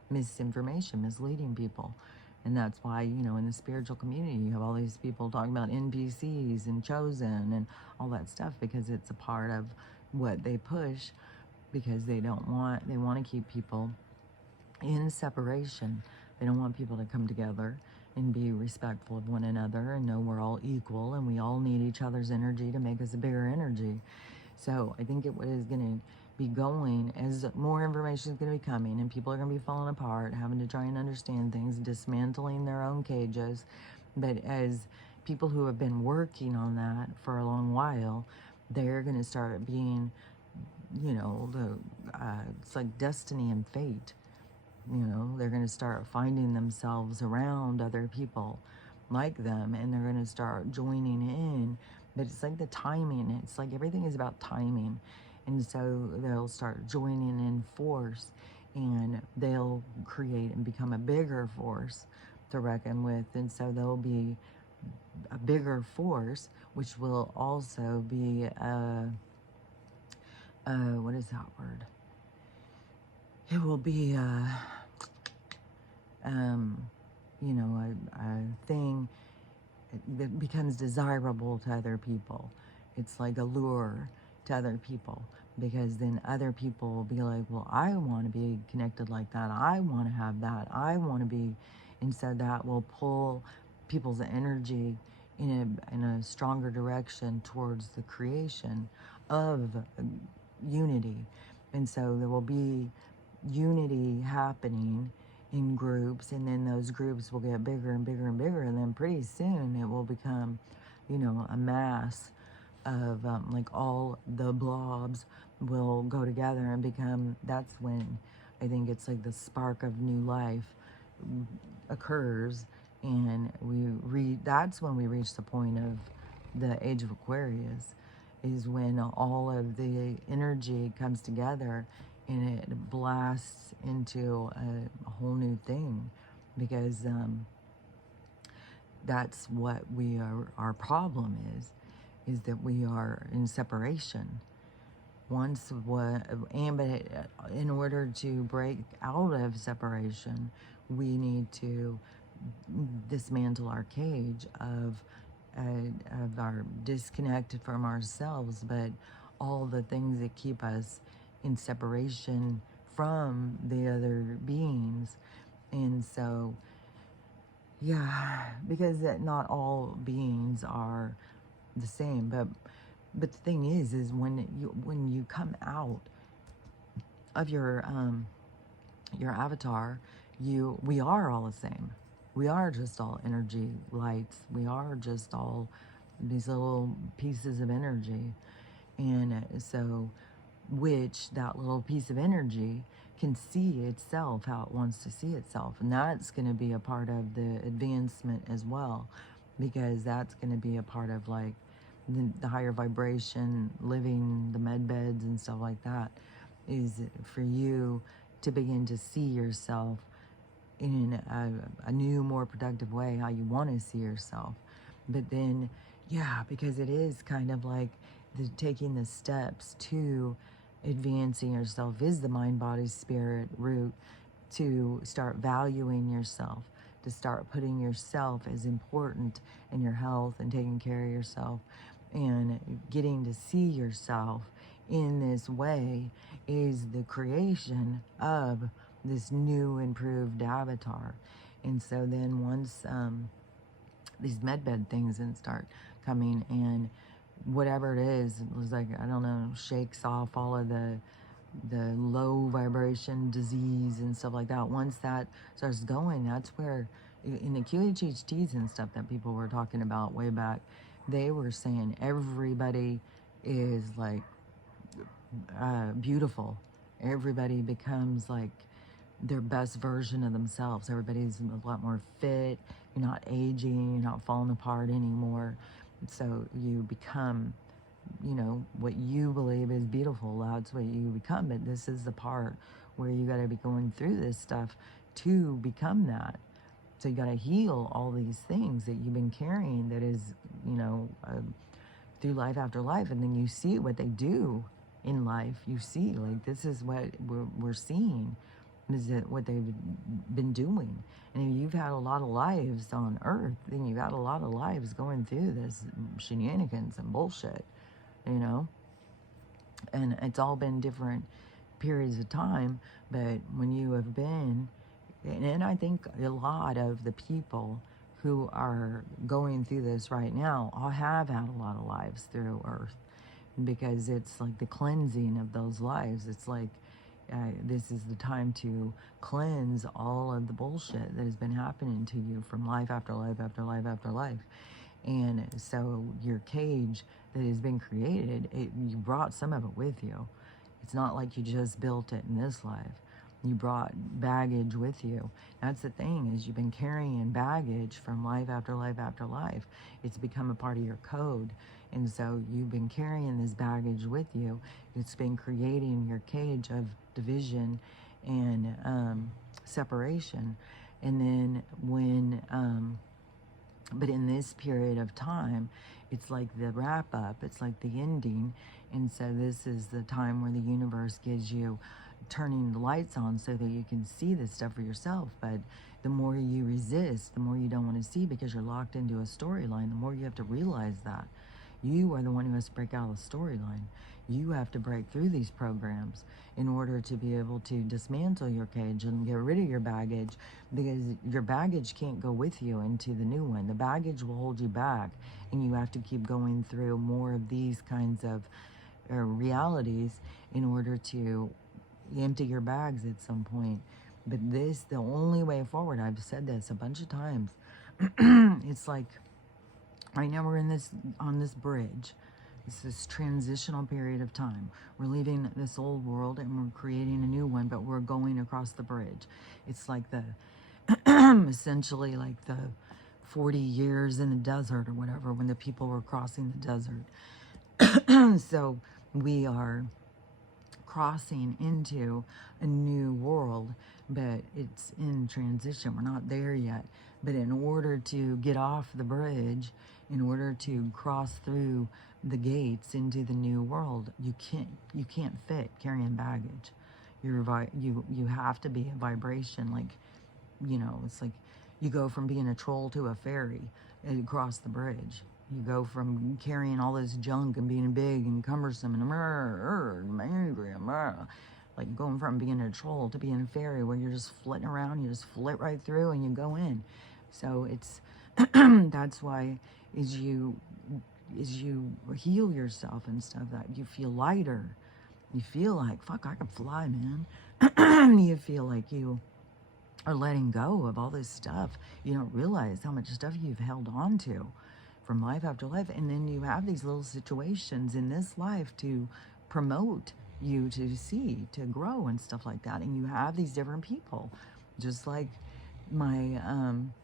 misinformation, misleading people. And that's why, you know, in the spiritual community, you have all these people talking about NPCs and chosen and all that stuff, because it's a part of what they push, because they want to keep people in separation. They don't want people to come together and be respectful of one another and know we're all equal and we all need each other's energy to make us a bigger energy. So I think what is going to be going, as more information is going to be coming and people are going to be falling apart, having to try and understand things, dismantling their own cages. But as people who have been working on that for a long while, they're going to start being, you know, it's like destiny and fate. You know, they're going to start finding themselves around other people like them, and they're going to start joining in. But it's like the timing. It's like everything is about timing. And so they'll start joining in force, and they'll create and become a bigger force to reckon with. And so there'll be a bigger force, which will also be, what is that word? It will be, you know, a thing that becomes desirable to other people. It's like a lure to other people, because then other people will be like, well, I want to be connected like that. I want to have that. I want to be. And so that will pull people's energy in a stronger direction towards the creation of unity. And so there will be unity happening in groups, and then those groups will get bigger and bigger and bigger, and then pretty soon it will become, you know, a mass of like all the blobs will go together and become, that's when I think it's like the spark of new life occurs, and that's when we reach the point of the age of Aquarius, is when all of the energy comes together and it blasts into a whole new thing, because that's what our problem is that we are in separation. But in order to break out of separation, we need to dismantle our cage of our disconnect from ourselves, but all the things that keep us in separation from the other beings. And so, yeah, because not all beings are the same, but the thing is when you come out of your avatar, we are all the same. We are just all energy lights. We are just all these little pieces of energy. And so, which that little piece of energy can see itself how it wants to see itself. And that's going to be a part of the advancement as well, because that's going to be a part of like the higher vibration, living, the med beds and stuff like that, is for you to begin to see yourself in a new, more productive way, how you want to see yourself. But then, yeah, because it is kind of like taking the steps to advancing yourself is the mind, body, spirit route, to start valuing yourself, to start putting yourself as important in your health and taking care of yourself and getting to see yourself in this way is the creation of this new improved avatar. And so then once these medbed things and start coming, and whatever it is, it was like, I don't know, shakes off all of the low vibration disease and stuff like that. Once that starts going, that's where in the QHHTs and stuff that people were talking about way back, they were saying everybody is like beautiful. Everybody becomes like their best version of themselves. Everybody's a lot more fit. You're not aging. You're not falling apart anymore. So you become, you know, what you believe is beautiful. That's what you become. But this is the part where you got to be going through this stuff to become that. So you got to heal all these things that you've been carrying that is, you know, through life after life. And then you see what they do in life. You see, like, this is what we're seeing. Is it what they've been doing? And if you've had a lot of lives on Earth, then you've had a lot of lives going through this shenanigans and bullshit, you know? And it's all been different periods of time, but when you have been, and I think a lot of the people who are going through this right now all have had a lot of lives through Earth, because it's like the cleansing of those lives. It's like, this is the time to cleanse all of the bullshit that has been happening to you from life after life after life after life. And so your cage that has been created, you brought some of it with you. It's not like you just built it in this life. You brought baggage with you. That's the thing, is you've been carrying baggage from life after life after life. It's become a part of your code. And so you've been carrying this baggage with you. It's been creating your cage of division and separation. And then when, but in this period of time, it's like the wrap up, it's like the ending. And so this is the time where the universe gives you turning the lights on so that you can see this stuff for yourself. But the more you resist, the more you don't want to see, because you're locked into a storyline, the more you have to realize that. You are the one who has to break out of the storyline. You have to break through these programs in order to be able to dismantle your cage and get rid of your baggage, because your baggage can't go with you into the new one. The baggage will hold you back, and you have to keep going through more of these kinds of realities in order to empty your bags at some point. But this, the only way forward, I've said this a bunch of times, it's like, right now we're on this bridge. It's this transitional period of time. We're leaving this old world and we're creating a new one, but we're going across the bridge. It's like the, essentially like the 40 years in the desert or whatever, when the people were crossing the desert. So we are crossing into a new world, but it's in transition. We're not there yet. But in order to get off the bridge, in order to cross through the gates into the new world, you can't fit carrying baggage. You have to be a vibration, like, you know, it's like you go from being a troll to a fairy across the bridge. You go from carrying all this junk and being big and cumbersome and angry, like going from being a troll to being a fairy, where you're just flitting around, you just flit right through and you go in. So it's that's why as you heal yourself and stuff, that you feel lighter. You feel like, fuck, I can fly, man. You feel like you or letting go of all this stuff. You don't realize how much stuff you've held on to from life after life. And then you have these little situations in this life to promote you to see, to grow and stuff like that. And you have these different people, just like my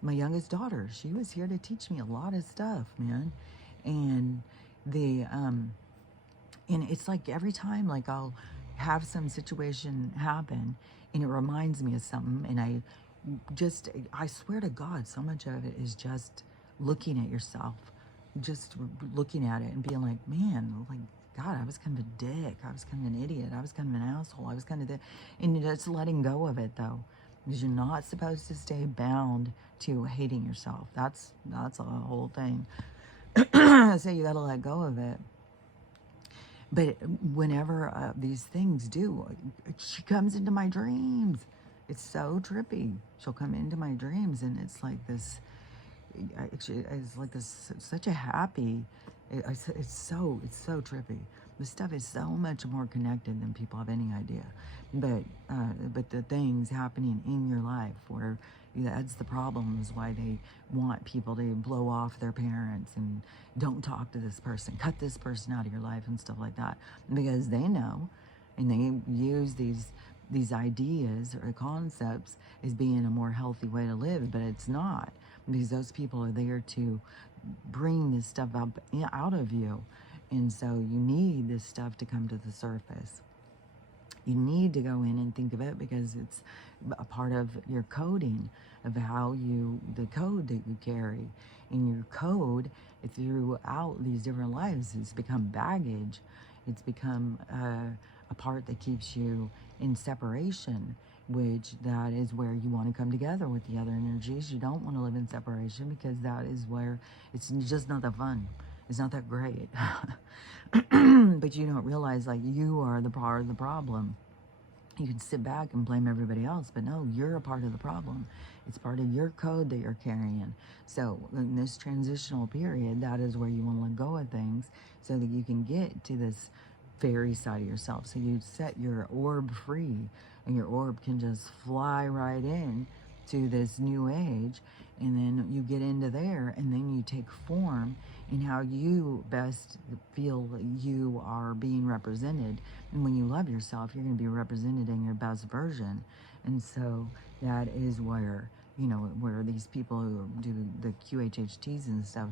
youngest daughter. She was here to teach me a lot of stuff, man. And the and it's like every time, like, I'll have some situation happen and it reminds me of something, and I swear to God, so much of it is just looking at yourself, just looking at it and being like, man, like, God, I was kind of a dick, I was kind of an idiot, I was kind of an asshole, I was kind of and just letting go of it, though, because you're not supposed to stay bound to hating yourself. That's a whole thing. So you got to let go of it. But whenever these things do, she comes into my dreams. It's so trippy. She'll come into my dreams, and it's like this. It's like this, such a happy. It's so trippy. This stuff is so much more connected than people have any idea. But the things happening in your life where that's the problem, is why they want people to blow off their parents and don't talk to this person, cut this person out of your life and stuff like that, because they know, and they use these ideas or concepts as being a more healthy way to live, but it's not, because those people are there to bring this stuff up out of you. And so you need this stuff to come to the surface. You need to go in and think of it, because it's a part of your coding of how the code that you carry. And your code throughout these different lives, it's become baggage. It's become a part that keeps you in separation, which that is where you want to come together with the other energies. You don't want to live in separation, because that is where it's just not that fun. It's not that great. But you don't realize, like, you are the part of the problem. You can sit back and blame everybody else, but no, you're a part of the problem. It's part of your code that you're carrying. So in this transitional period, that is where you want to let go of things, so that you can get to this fairy side of yourself. So you set your orb free, and your orb can just fly right in to this new age, and then you get into there, and then you take form in how you best feel you are being represented. And when you love yourself, you're going to be represented in your best version. And so that is where, where these people who do the QHHTs and stuff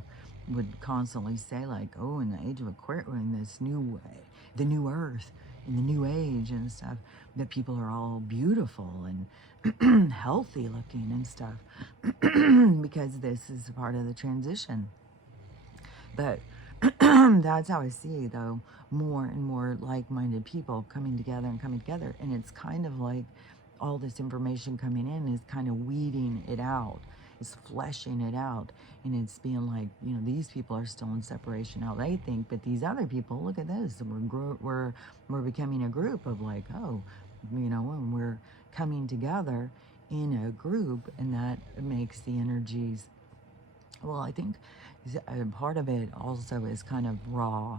would constantly say, like, oh, in the age of Aquarius, in this new way, the new earth, in the new age and stuff, that people are all beautiful and healthy looking and stuff, because this is a part of the transition. But that's how I see, though, more and more like-minded people coming together. And it's kind of like all this information coming in is kind of weeding it out. It's fleshing it out. And it's being like, these people are still in separation, how they think. But these other people, look at this. We're becoming a group of, like, oh, and we're coming together in a group. And that makes the energies, well, I think part of it also is kind of raw.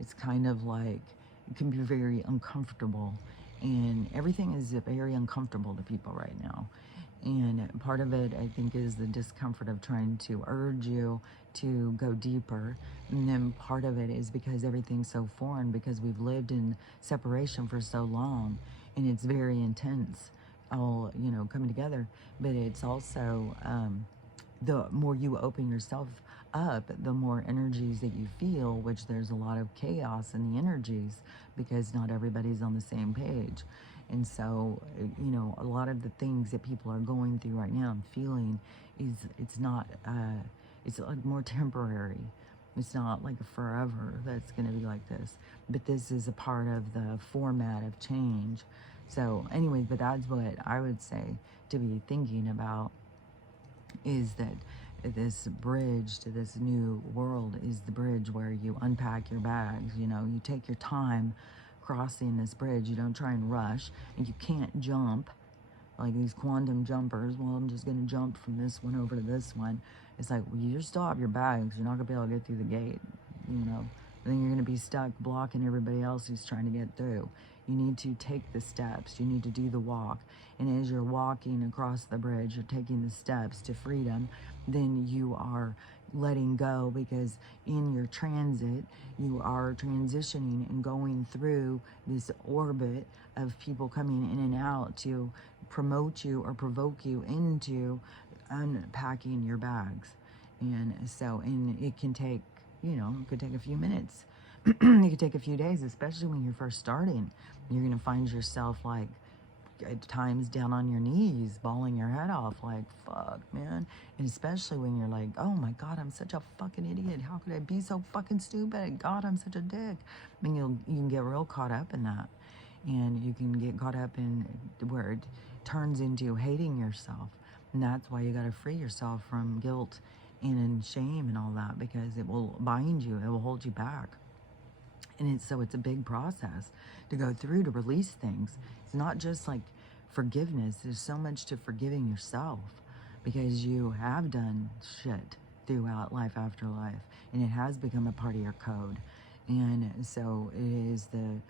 It's kind of like, it can be very uncomfortable, and everything is very uncomfortable to people right now. And part of it, I think, is the discomfort of trying to urge you to go deeper. And then part of it is because everything's so foreign, because we've lived in separation for so long, and it's very intense, all, coming together. But it's also, the more you open yourself up, the more energies that you feel, which there's a lot of chaos in the energies, because not everybody's on the same page. And so, a lot of the things that people are going through right now and feeling it's not, it's like more temporary. It's not like forever that's going to be like this. But this is a part of the format of change. So anyways, but that's what I would say to be thinking about, is that this bridge to this new world is the bridge where you unpack your bags. You take your time crossing this bridge. You don't try and rush, and you can't jump like these quantum jumpers. Well, I'm just going to jump from this one over to this one. It's like, well, you still have your bags. You're not going to be able to get through the gate. then you're going to be stuck blocking everybody else who's trying to get through. You need to take the steps. You need to do the walk. And as you're walking across the bridge, you're taking the steps to freedom, then you are letting go, because in your transit, you are transitioning and going through this orbit of people coming in and out to promote you or provoke you into unpacking your bags. And so, and it can take, it could take a few minutes. It could take a few days, especially when you're first starting. You're going to find yourself like at times down on your knees, bawling your head off like, fuck, man. And especially when you're like, oh my God, I'm such a fucking idiot. How could I be so fucking stupid? God, I'm such a dick. I mean, you can get real caught up in that. And you can get caught up in where it turns into hating yourself. And that's why you got to free yourself from guilt and shame and all that, because it will bind you. It will hold you back. And it's a big process to go through to release things. It's not just like forgiveness. There's so much to forgiving yourself, because you have done shit throughout life after life, and it has become a part of your code. And so it is the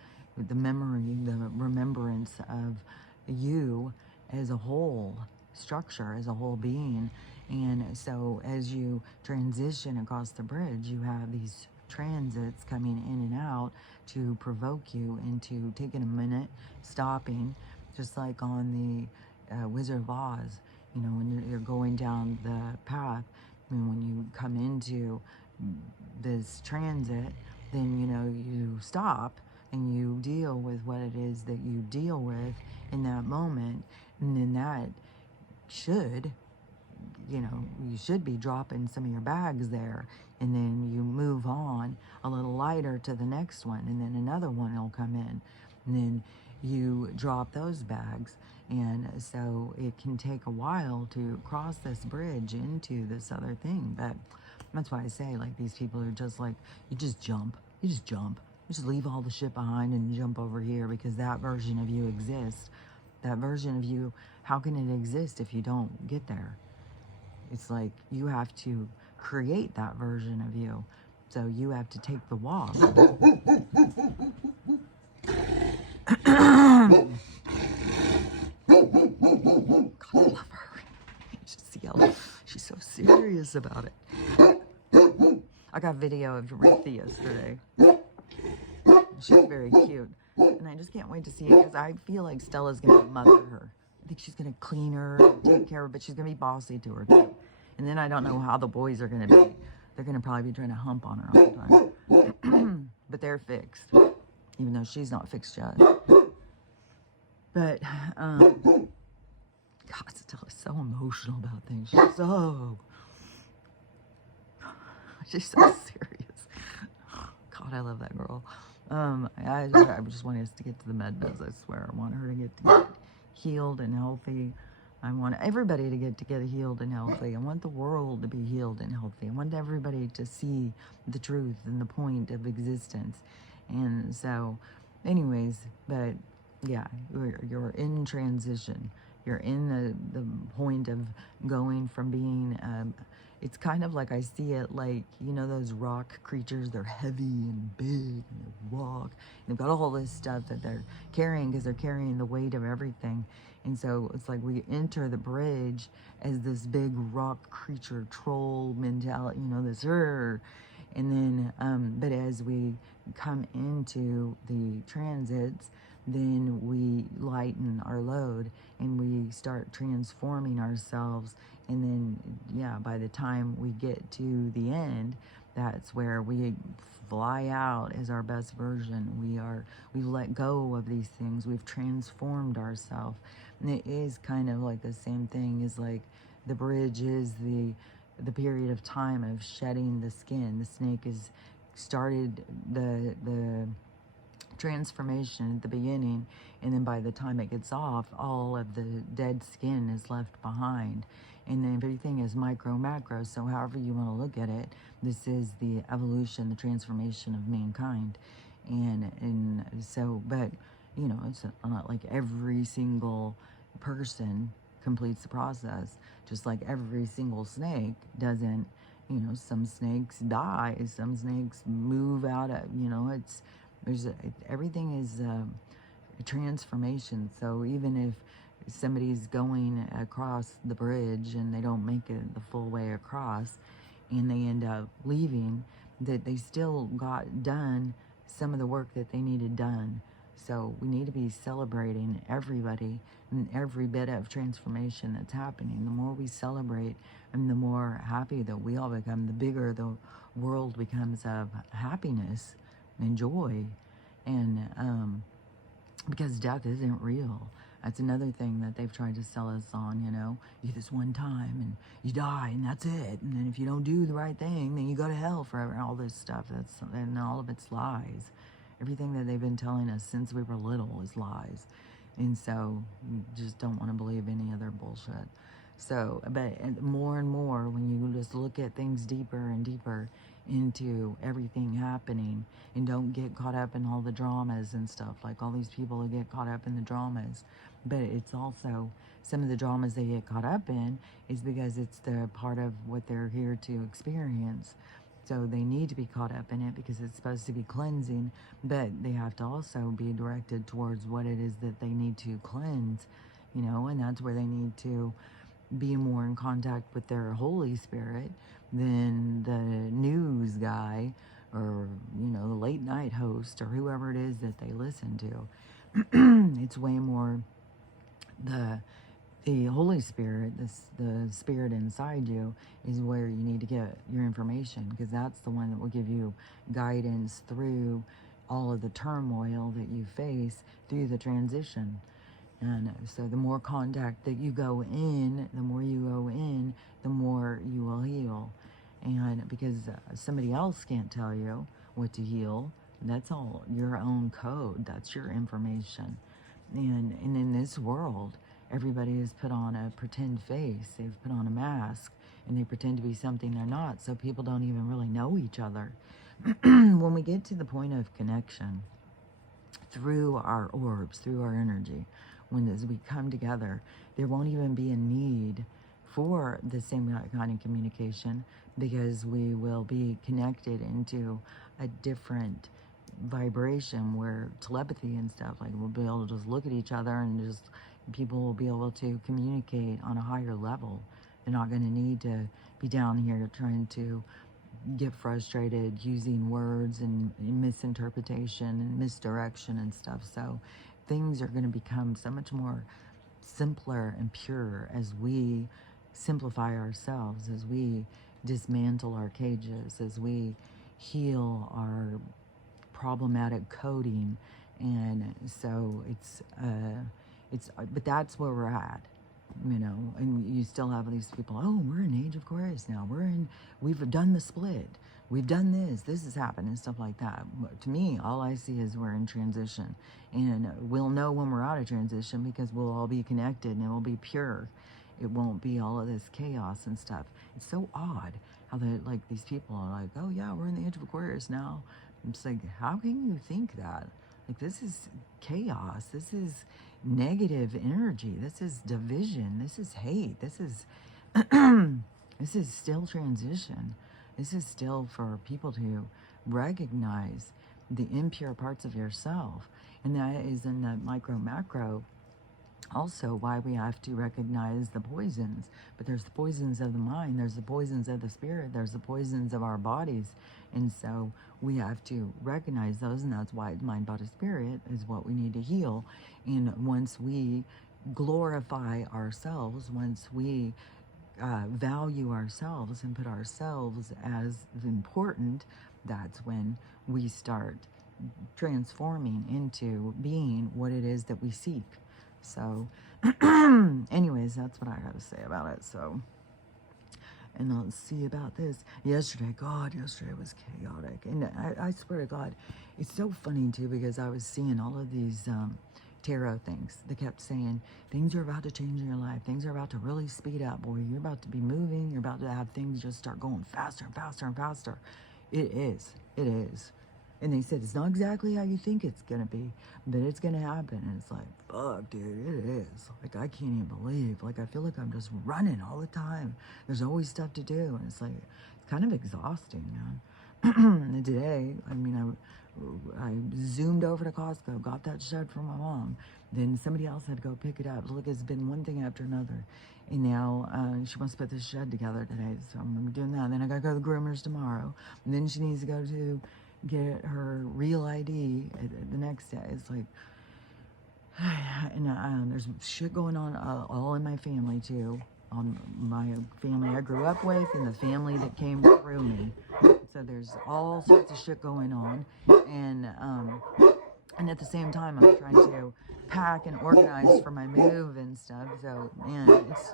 memory, the remembrance of you as a whole structure, as a whole being. And so as you transition across the bridge, you have these transits coming in and out to provoke you into taking a minute, stopping, just like on the Wizard of Oz. When you're going down the path, and when you come into this transit, then you stop and you deal with what it is that you deal with in that moment, and then that should, you should be dropping some of your bags there, and then you move on a little lighter to the next one, and then another one will come in, and then you drop those bags. And so it can take a while to cross this bridge into this other thing. But that's why I say, like, these people are just like, you just jump. You just leave all the shit behind and jump over here, because that version of you exists. That version of you, how can it exist if you don't get there? It's like you have to create that version of you. So you have to take the walk. God, I love her. She's yelling. She's so serious about it. I got video of Aretha yesterday. She's very cute. And I just can't wait to see it, because I feel like Stella's going to mother her. I think she's going to clean her, take care of her, but she's going to be bossy to her too. And then I don't know how the boys are going to be. They're going to probably be trying to hump on her all the time. But they're fixed, even though she's not fixed yet. But, God, Stella's so emotional about things. She's so serious. God, I love that girl. I just want us to get to the med beds, I swear. I want her to get healed and healthy. I want everybody to get healed and healthy. I want the world to be healed and healthy. I want everybody to see the truth and the point of existence. And so, anyways, but yeah, you're in transition. You're in the point of going from being, it's kind of like, I see it like, those rock creatures, they're heavy and big and they walk. And they've got all this stuff that they're carrying, because they're carrying the weight of everything. And so it's like we enter the bridge as this big rock creature troll mentality, this, and then, but as we come into the transits, then we lighten our load and we start transforming ourselves. And then, yeah, by the time we get to the end, that's where we fly out as our best version. We've let go of these things. We've transformed ourselves. And it is kind of like the same thing as like the bridge is the period of time of shedding the skin. The snake has started the transformation at the beginning, and then by the time it gets off, all of the dead skin is left behind, and then everything is micro macro. So however you want to look at it, this is the evolution, the transformation of mankind. And so, but it's not like every single person completes the process, just like every single snake doesn't You know, some snakes die, some snakes move out of, you know, everything is a transformation. So even if somebody's going across the bridge and they don't make it the full way across and they end up leaving, that they still got done some of the work that they needed done. So we need to be celebrating everybody and every bit of transformation that's happening. The more we celebrate and the more happy that we all become, the bigger the world becomes of happiness and joy. And because death isn't real. That's another thing that they've tried to sell us on, you know. You get this one time and you die and that's it. And then if you don't do the right thing, then you go to hell forever. All this stuff, and all of it's lies. Everything that they've been telling us since we were little is lies. And so you just don't want to believe any other bullshit. So, but more and more, when you just look at things deeper and deeper into everything happening and don't get caught up in all the dramas and stuff, like all these people who get caught up in the dramas. But it's also some of the dramas they get caught up in is because it's the part of what they're here to experience. So they need to be caught up in it because it's supposed to be cleansing, but they have to also be directed towards what it is that they need to cleanse, you know, and that's where they need to be more in contact with their Holy Spirit than the news guy or, you know, the late night host or whoever it is that they listen to. It's way more the Holy Spirit, the spirit inside you is where you need to get your information, because that's the one that will give you guidance through all of the turmoil that you face through the transition. And so the more contact that you go in, the more you go in, the more you will heal. And because somebody else can't tell you what to heal, that's all your own code. That's your information. And in this world, everybody has put on a pretend face. They've put on a mask and they pretend to be something they're not. So people don't even really know each other. When we get to the point of connection through our orbs, through our energy, as we come together, there won't even be a need for the same kind of communication, because we will be connected into a different vibration where telepathy and stuff, like we'll be able to just look at each other and just people will be able to communicate on a higher level. They're not going to need to be down here trying to get frustrated using words and misinterpretation and misdirection and stuff. So things are going to become so much more simpler and pure as we simplify ourselves, as we dismantle our cages, as we heal our problematic coding. And so but that's where we're at, you know. And you still have these people, oh, we're in Age of Aquarius now, we've done the split, we've done this has happened and stuff like that. But to me, all I see is we're in transition, and we'll know when we're out of transition because we'll all be connected and it will be pure. It won't be all of this chaos and stuff. It's so odd how these people are like, oh yeah, we're in the Age of Aquarius now. I'm just like, how can you think that? Like, this is chaos. This is negative energy. This is division. This is hate. This is this is still transition. This is still for people to recognize the impure parts of yourself. And that is in the micro macro also why we have to recognize the poisons. But there's the poisons of the mind, there's the poisons of the spirit, there's the poisons of our bodies. And so we have to recognize those, and that's why mind, body, spirit is what we need to heal. And once we glorify ourselves, once we value ourselves and put ourselves as important, that's when we start transforming into being what it is that we seek. So anyways, that's what I got to say about it. So, and let's see about this. Yesterday was chaotic. And I swear to God, it's so funny too, because I was seeing all of these tarot things. They kept saying, things are about to change in your life. Things are about to really speed up, boy. You're about to be moving. You're about to have things just start going faster and faster and faster. It is. It is. And they said, it's not exactly how you think it's going to be, but it's going to happen. And it's like, fuck, dude, it is. Like, I can't even believe. Like, I feel like I'm just running all the time. There's always stuff to do. And it's like, it's kind of exhausting, man. Today, I mean, I zoomed over to Costco, got that shed for my mom. Then somebody else had to go pick it up. Look, it's been one thing after another. And now she wants to put this shed together today. So I'm going to be doing that. And then I got to go to the groomers tomorrow. And then she needs to go to get her real ID the next day. It's like, and there's shit going on all in my family too. My family I grew up with and the family that came through me. So there's all sorts of shit going on. And at the same time, I'm trying to pack and organize for my move and stuff. So, man,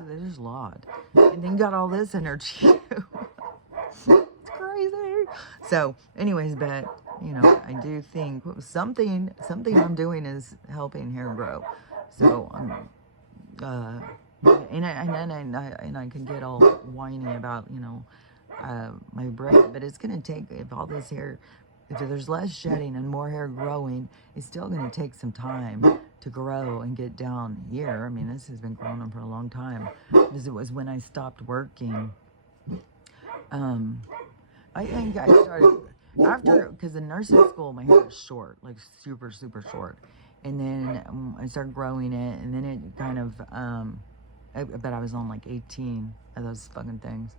there's a lot. And then got all this energy. It's crazy. So, anyways, but, you know, I do think something I'm doing is helping hair grow. So, and I can get all whiny about, you know, my braid, but it's going to take, if all this hair, if there's less shedding and more hair growing, it's still going to take some time to grow and get down here. I mean, this has been growing on for a long time, because it was when I stopped working. I think I started after, because in nursing school, my hair was short, like super, super short. And then I started growing it, and then it kind of, I bet I was on like 18 of those fucking things.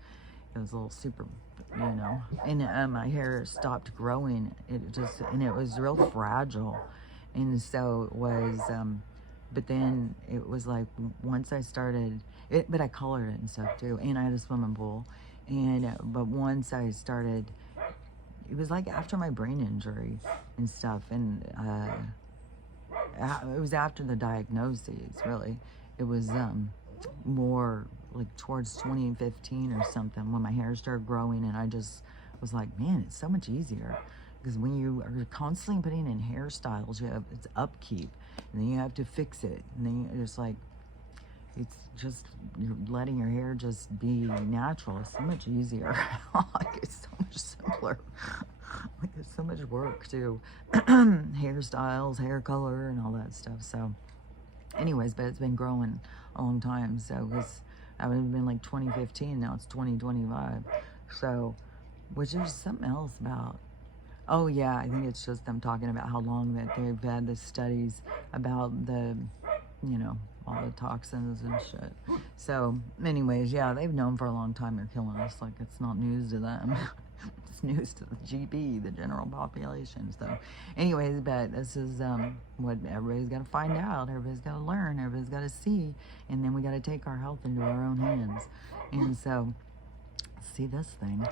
It was a little super, you know, and my hair stopped growing. And it was real fragile. And so it was, but then it was like, once I started, but I colored it and stuff too. And I had a swimming pool. But once I started, it was like after my brain injury and stuff. And it was after the diagnoses, really. It was more like towards 2015 or something, when my hair started growing, and I just was like, man, it's so much easier, because when you are constantly putting in hairstyles, it's upkeep, and then you have to fix it, and then you're just like, it's just, you're letting your hair just be natural. It's so much easier. Like, it's so much simpler. Like, there's so much work to hairstyles, hair color, and all that stuff. So anyways, but it's been growing a long time. So it's, I would have been like 2015, now it's 2025. So, which there's something else about. Oh yeah, I think it's just them talking about how long that they've had the studies about the, you know, all the toxins and shit. So anyways, yeah, they've known for a long time they're killing us. Like, it's not news to them. It's news to the GB, the general population. So anyways, but this is what everybody's got to find out. Everybody's got to learn. Everybody's got to see. And then we got to take our health into our own hands. And so, see this thing.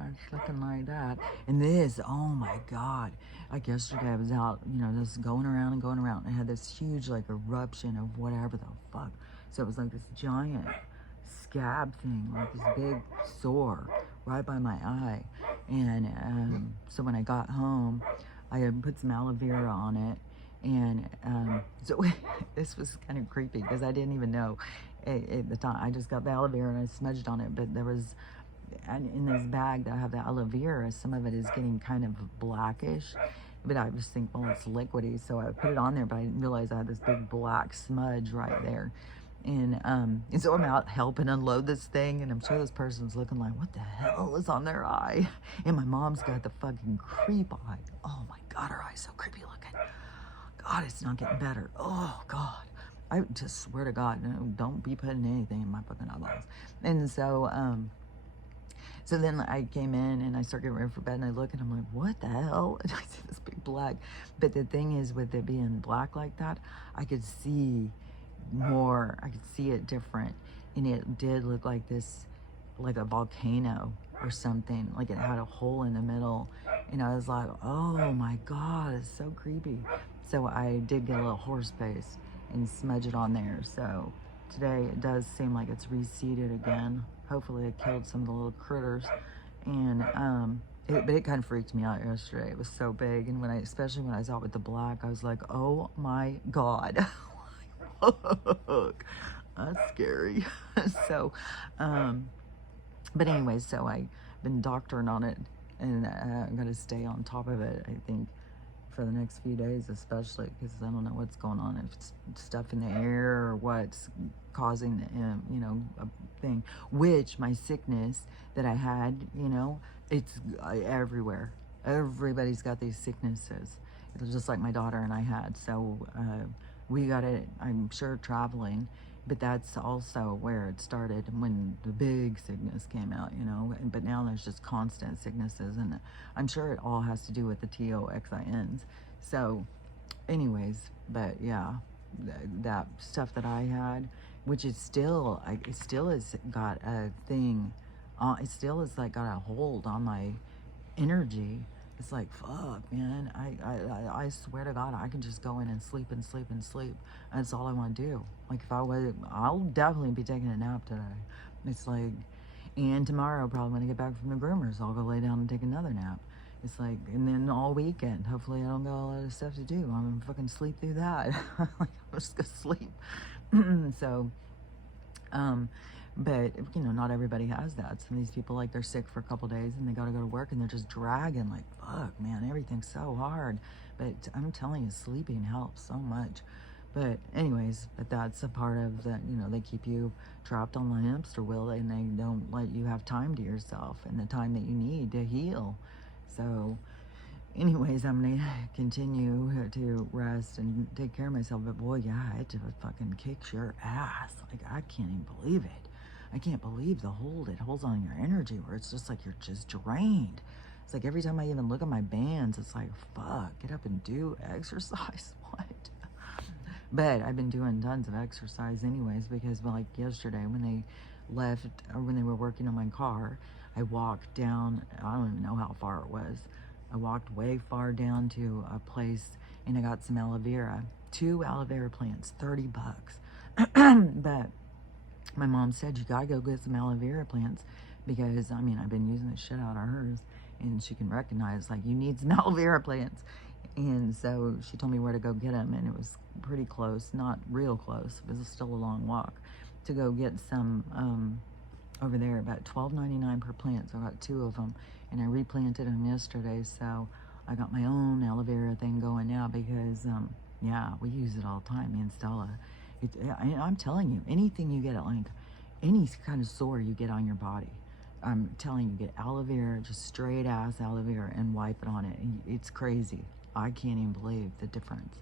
It's looking like that. And this, oh my God. Like yesterday I was out, you know, just going around and going around. And I had this huge, like, eruption of whatever the fuck. So it was like this giant scab thing, like this big sore right by my eye. And so when I got home, I had put some aloe vera on it. And so this was kind of creepy, because I didn't even know at the time. I just got the aloe vera and I smudged on it. But there was, in this bag that I have the aloe vera, some of it is getting kind of blackish. But I just think, well, it's liquidy. So I put it on there, but I didn't realize I had this big black smudge right there. And so I'm out helping unload this thing, and I'm sure this person's looking like, what the hell is on their eye? And my mom's got the fucking creep eye. Oh my God, her eye's so creepy looking. God, it's not getting better. Oh God. I just swear to God, no, don't be putting anything in my fucking eyeballs. And so, so then I came in and I started getting ready for bed, and I look and I'm like, what the hell? And I see this big black. But the thing is, with it being black like that, I could see more, I could see it different. And it did look like this, like a volcano or something. Like it had a hole in the middle. And I was like, oh my God, it's so creepy. So I did get a little horse paste and smudge it on there. So today it does seem like it's reseeded again. Hopefully it killed some of the little critters. And but it kind of freaked me out yesterday. It was so big, and especially when I saw it with the black, I was like, oh my God. Look, that's scary. So but anyways, so I've been doctoring on it, and I'm gonna stay on top of it, I think, for the next few days, especially because I don't know what's going on. If it's stuff in the air or what's causing, a thing. Which my sickness that I had, it's everywhere. Everybody's got these sicknesses. It was just like my daughter and I had. So we got it, I'm sure, traveling. But that's also where it started when the big sickness came out, But now there's just constant sicknesses, and I'm sure it all has to do with the toxins. So, anyways, but yeah, that stuff that I had, which is still, it still has got a thing, it still has like got a hold on my energy. It's like, fuck, man. I swear to God, I can just go in and sleep and sleep and sleep. That's all I want to do. Like, if I was, I'll definitely be taking a nap today. It's like, and tomorrow, probably when I get back from the groomers, I'll go lay down and take another nap. It's like, and then all weekend, hopefully I don't got a lot of stuff to do. I'm gonna fucking sleep through that. Like, I'm just gonna sleep. So, but, not everybody has that. Some of these people, like, they're sick for a couple days and they got to go to work and they're just dragging, like, fuck, man, everything's so hard. But I'm telling you, sleeping helps so much. But anyways, but that's a part of the, they keep you trapped on the hamster wheel and they don't let you have time to yourself and the time that you need to heal. So anyways, I'm going to continue to rest and take care of myself. But boy, yeah, it fucking kicks your ass. Like, I can't even believe it. I can't believe the hold it holds on your energy, where it's just like you're just drained. It's like every time I even look at my bands, it's like, fuck, get up and do exercise. What? But I've been doing tons of exercise anyways, because like yesterday when they left, or when they were working on my car, I walked down, I don't even know how far it was. I walked way far down to a place and I got some aloe vera. 2 aloe vera plants, $30. But my mom said, you gotta go get some aloe vera plants, because I've been using the shit out of hers, and she can recognize, like, you need some aloe vera plants. And so she told me where to go get them, and it was pretty close, not real close, it was still a long walk to go get some over there, about $12.99 per plant. So I got 2 of them, and I replanted them yesterday. So I got my own aloe vera thing going now, because yeah, we use it all the time, me and Stella. I'm telling you, anything you get at, like, any kind of sore you get on your body, I'm telling you, get aloe vera, just straight ass aloe vera, and wipe it on it. It's crazy. I can't even believe the difference.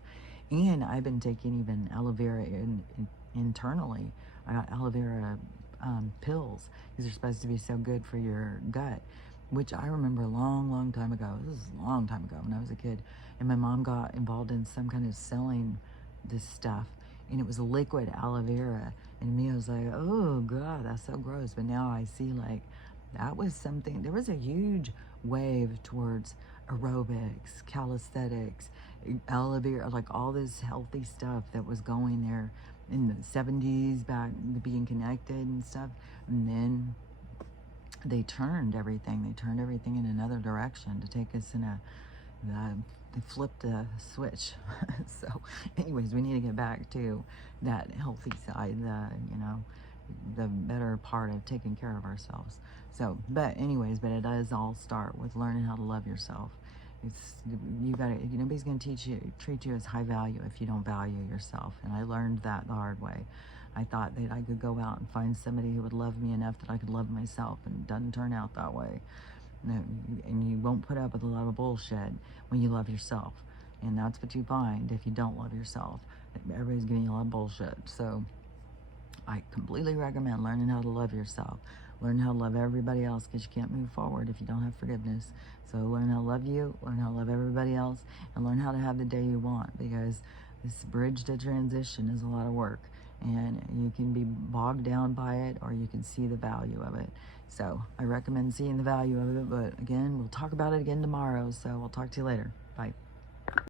And I've been taking even aloe vera internally. I got aloe vera pills, because they're supposed to be so good for your gut, which I remember a long, long time ago. This is a long time ago when I was a kid, and my mom got involved in some kind of selling this stuff, and it was a liquid aloe vera, and me, I was like, oh God, that's so gross. But now I see, like, that was something, there was a huge wave towards aerobics, calisthenics, aloe vera, like all this healthy stuff that was going there in the 70s, back being connected and stuff. And then they turned everything in another direction to take us in they flipped a switch. So anyways, we need to get back to that healthy side, the better part of taking care of ourselves. So, but anyways, but it does all start with learning how to love yourself. Nobody's going to treat you as high value if you don't value yourself. And I learned that the hard way. I thought that I could go out and find somebody who would love me enough that I could love myself, and it doesn't turn out that way. And you won't put up with a lot of bullshit when you love yourself. And that's what you find if you don't love yourself. Everybody's giving you a lot of bullshit. So I completely recommend learning how to love yourself. Learn how to love everybody else, because you can't move forward if you don't have forgiveness. So learn how to love you, learn how to love everybody else, and learn how to have the day you want, because this bridge to transition is a lot of work. And you can be bogged down by it, or you can see the value of it. So I recommend seeing the value of it. But again, we'll talk about it again tomorrow. So I'll talk to you later. Bye.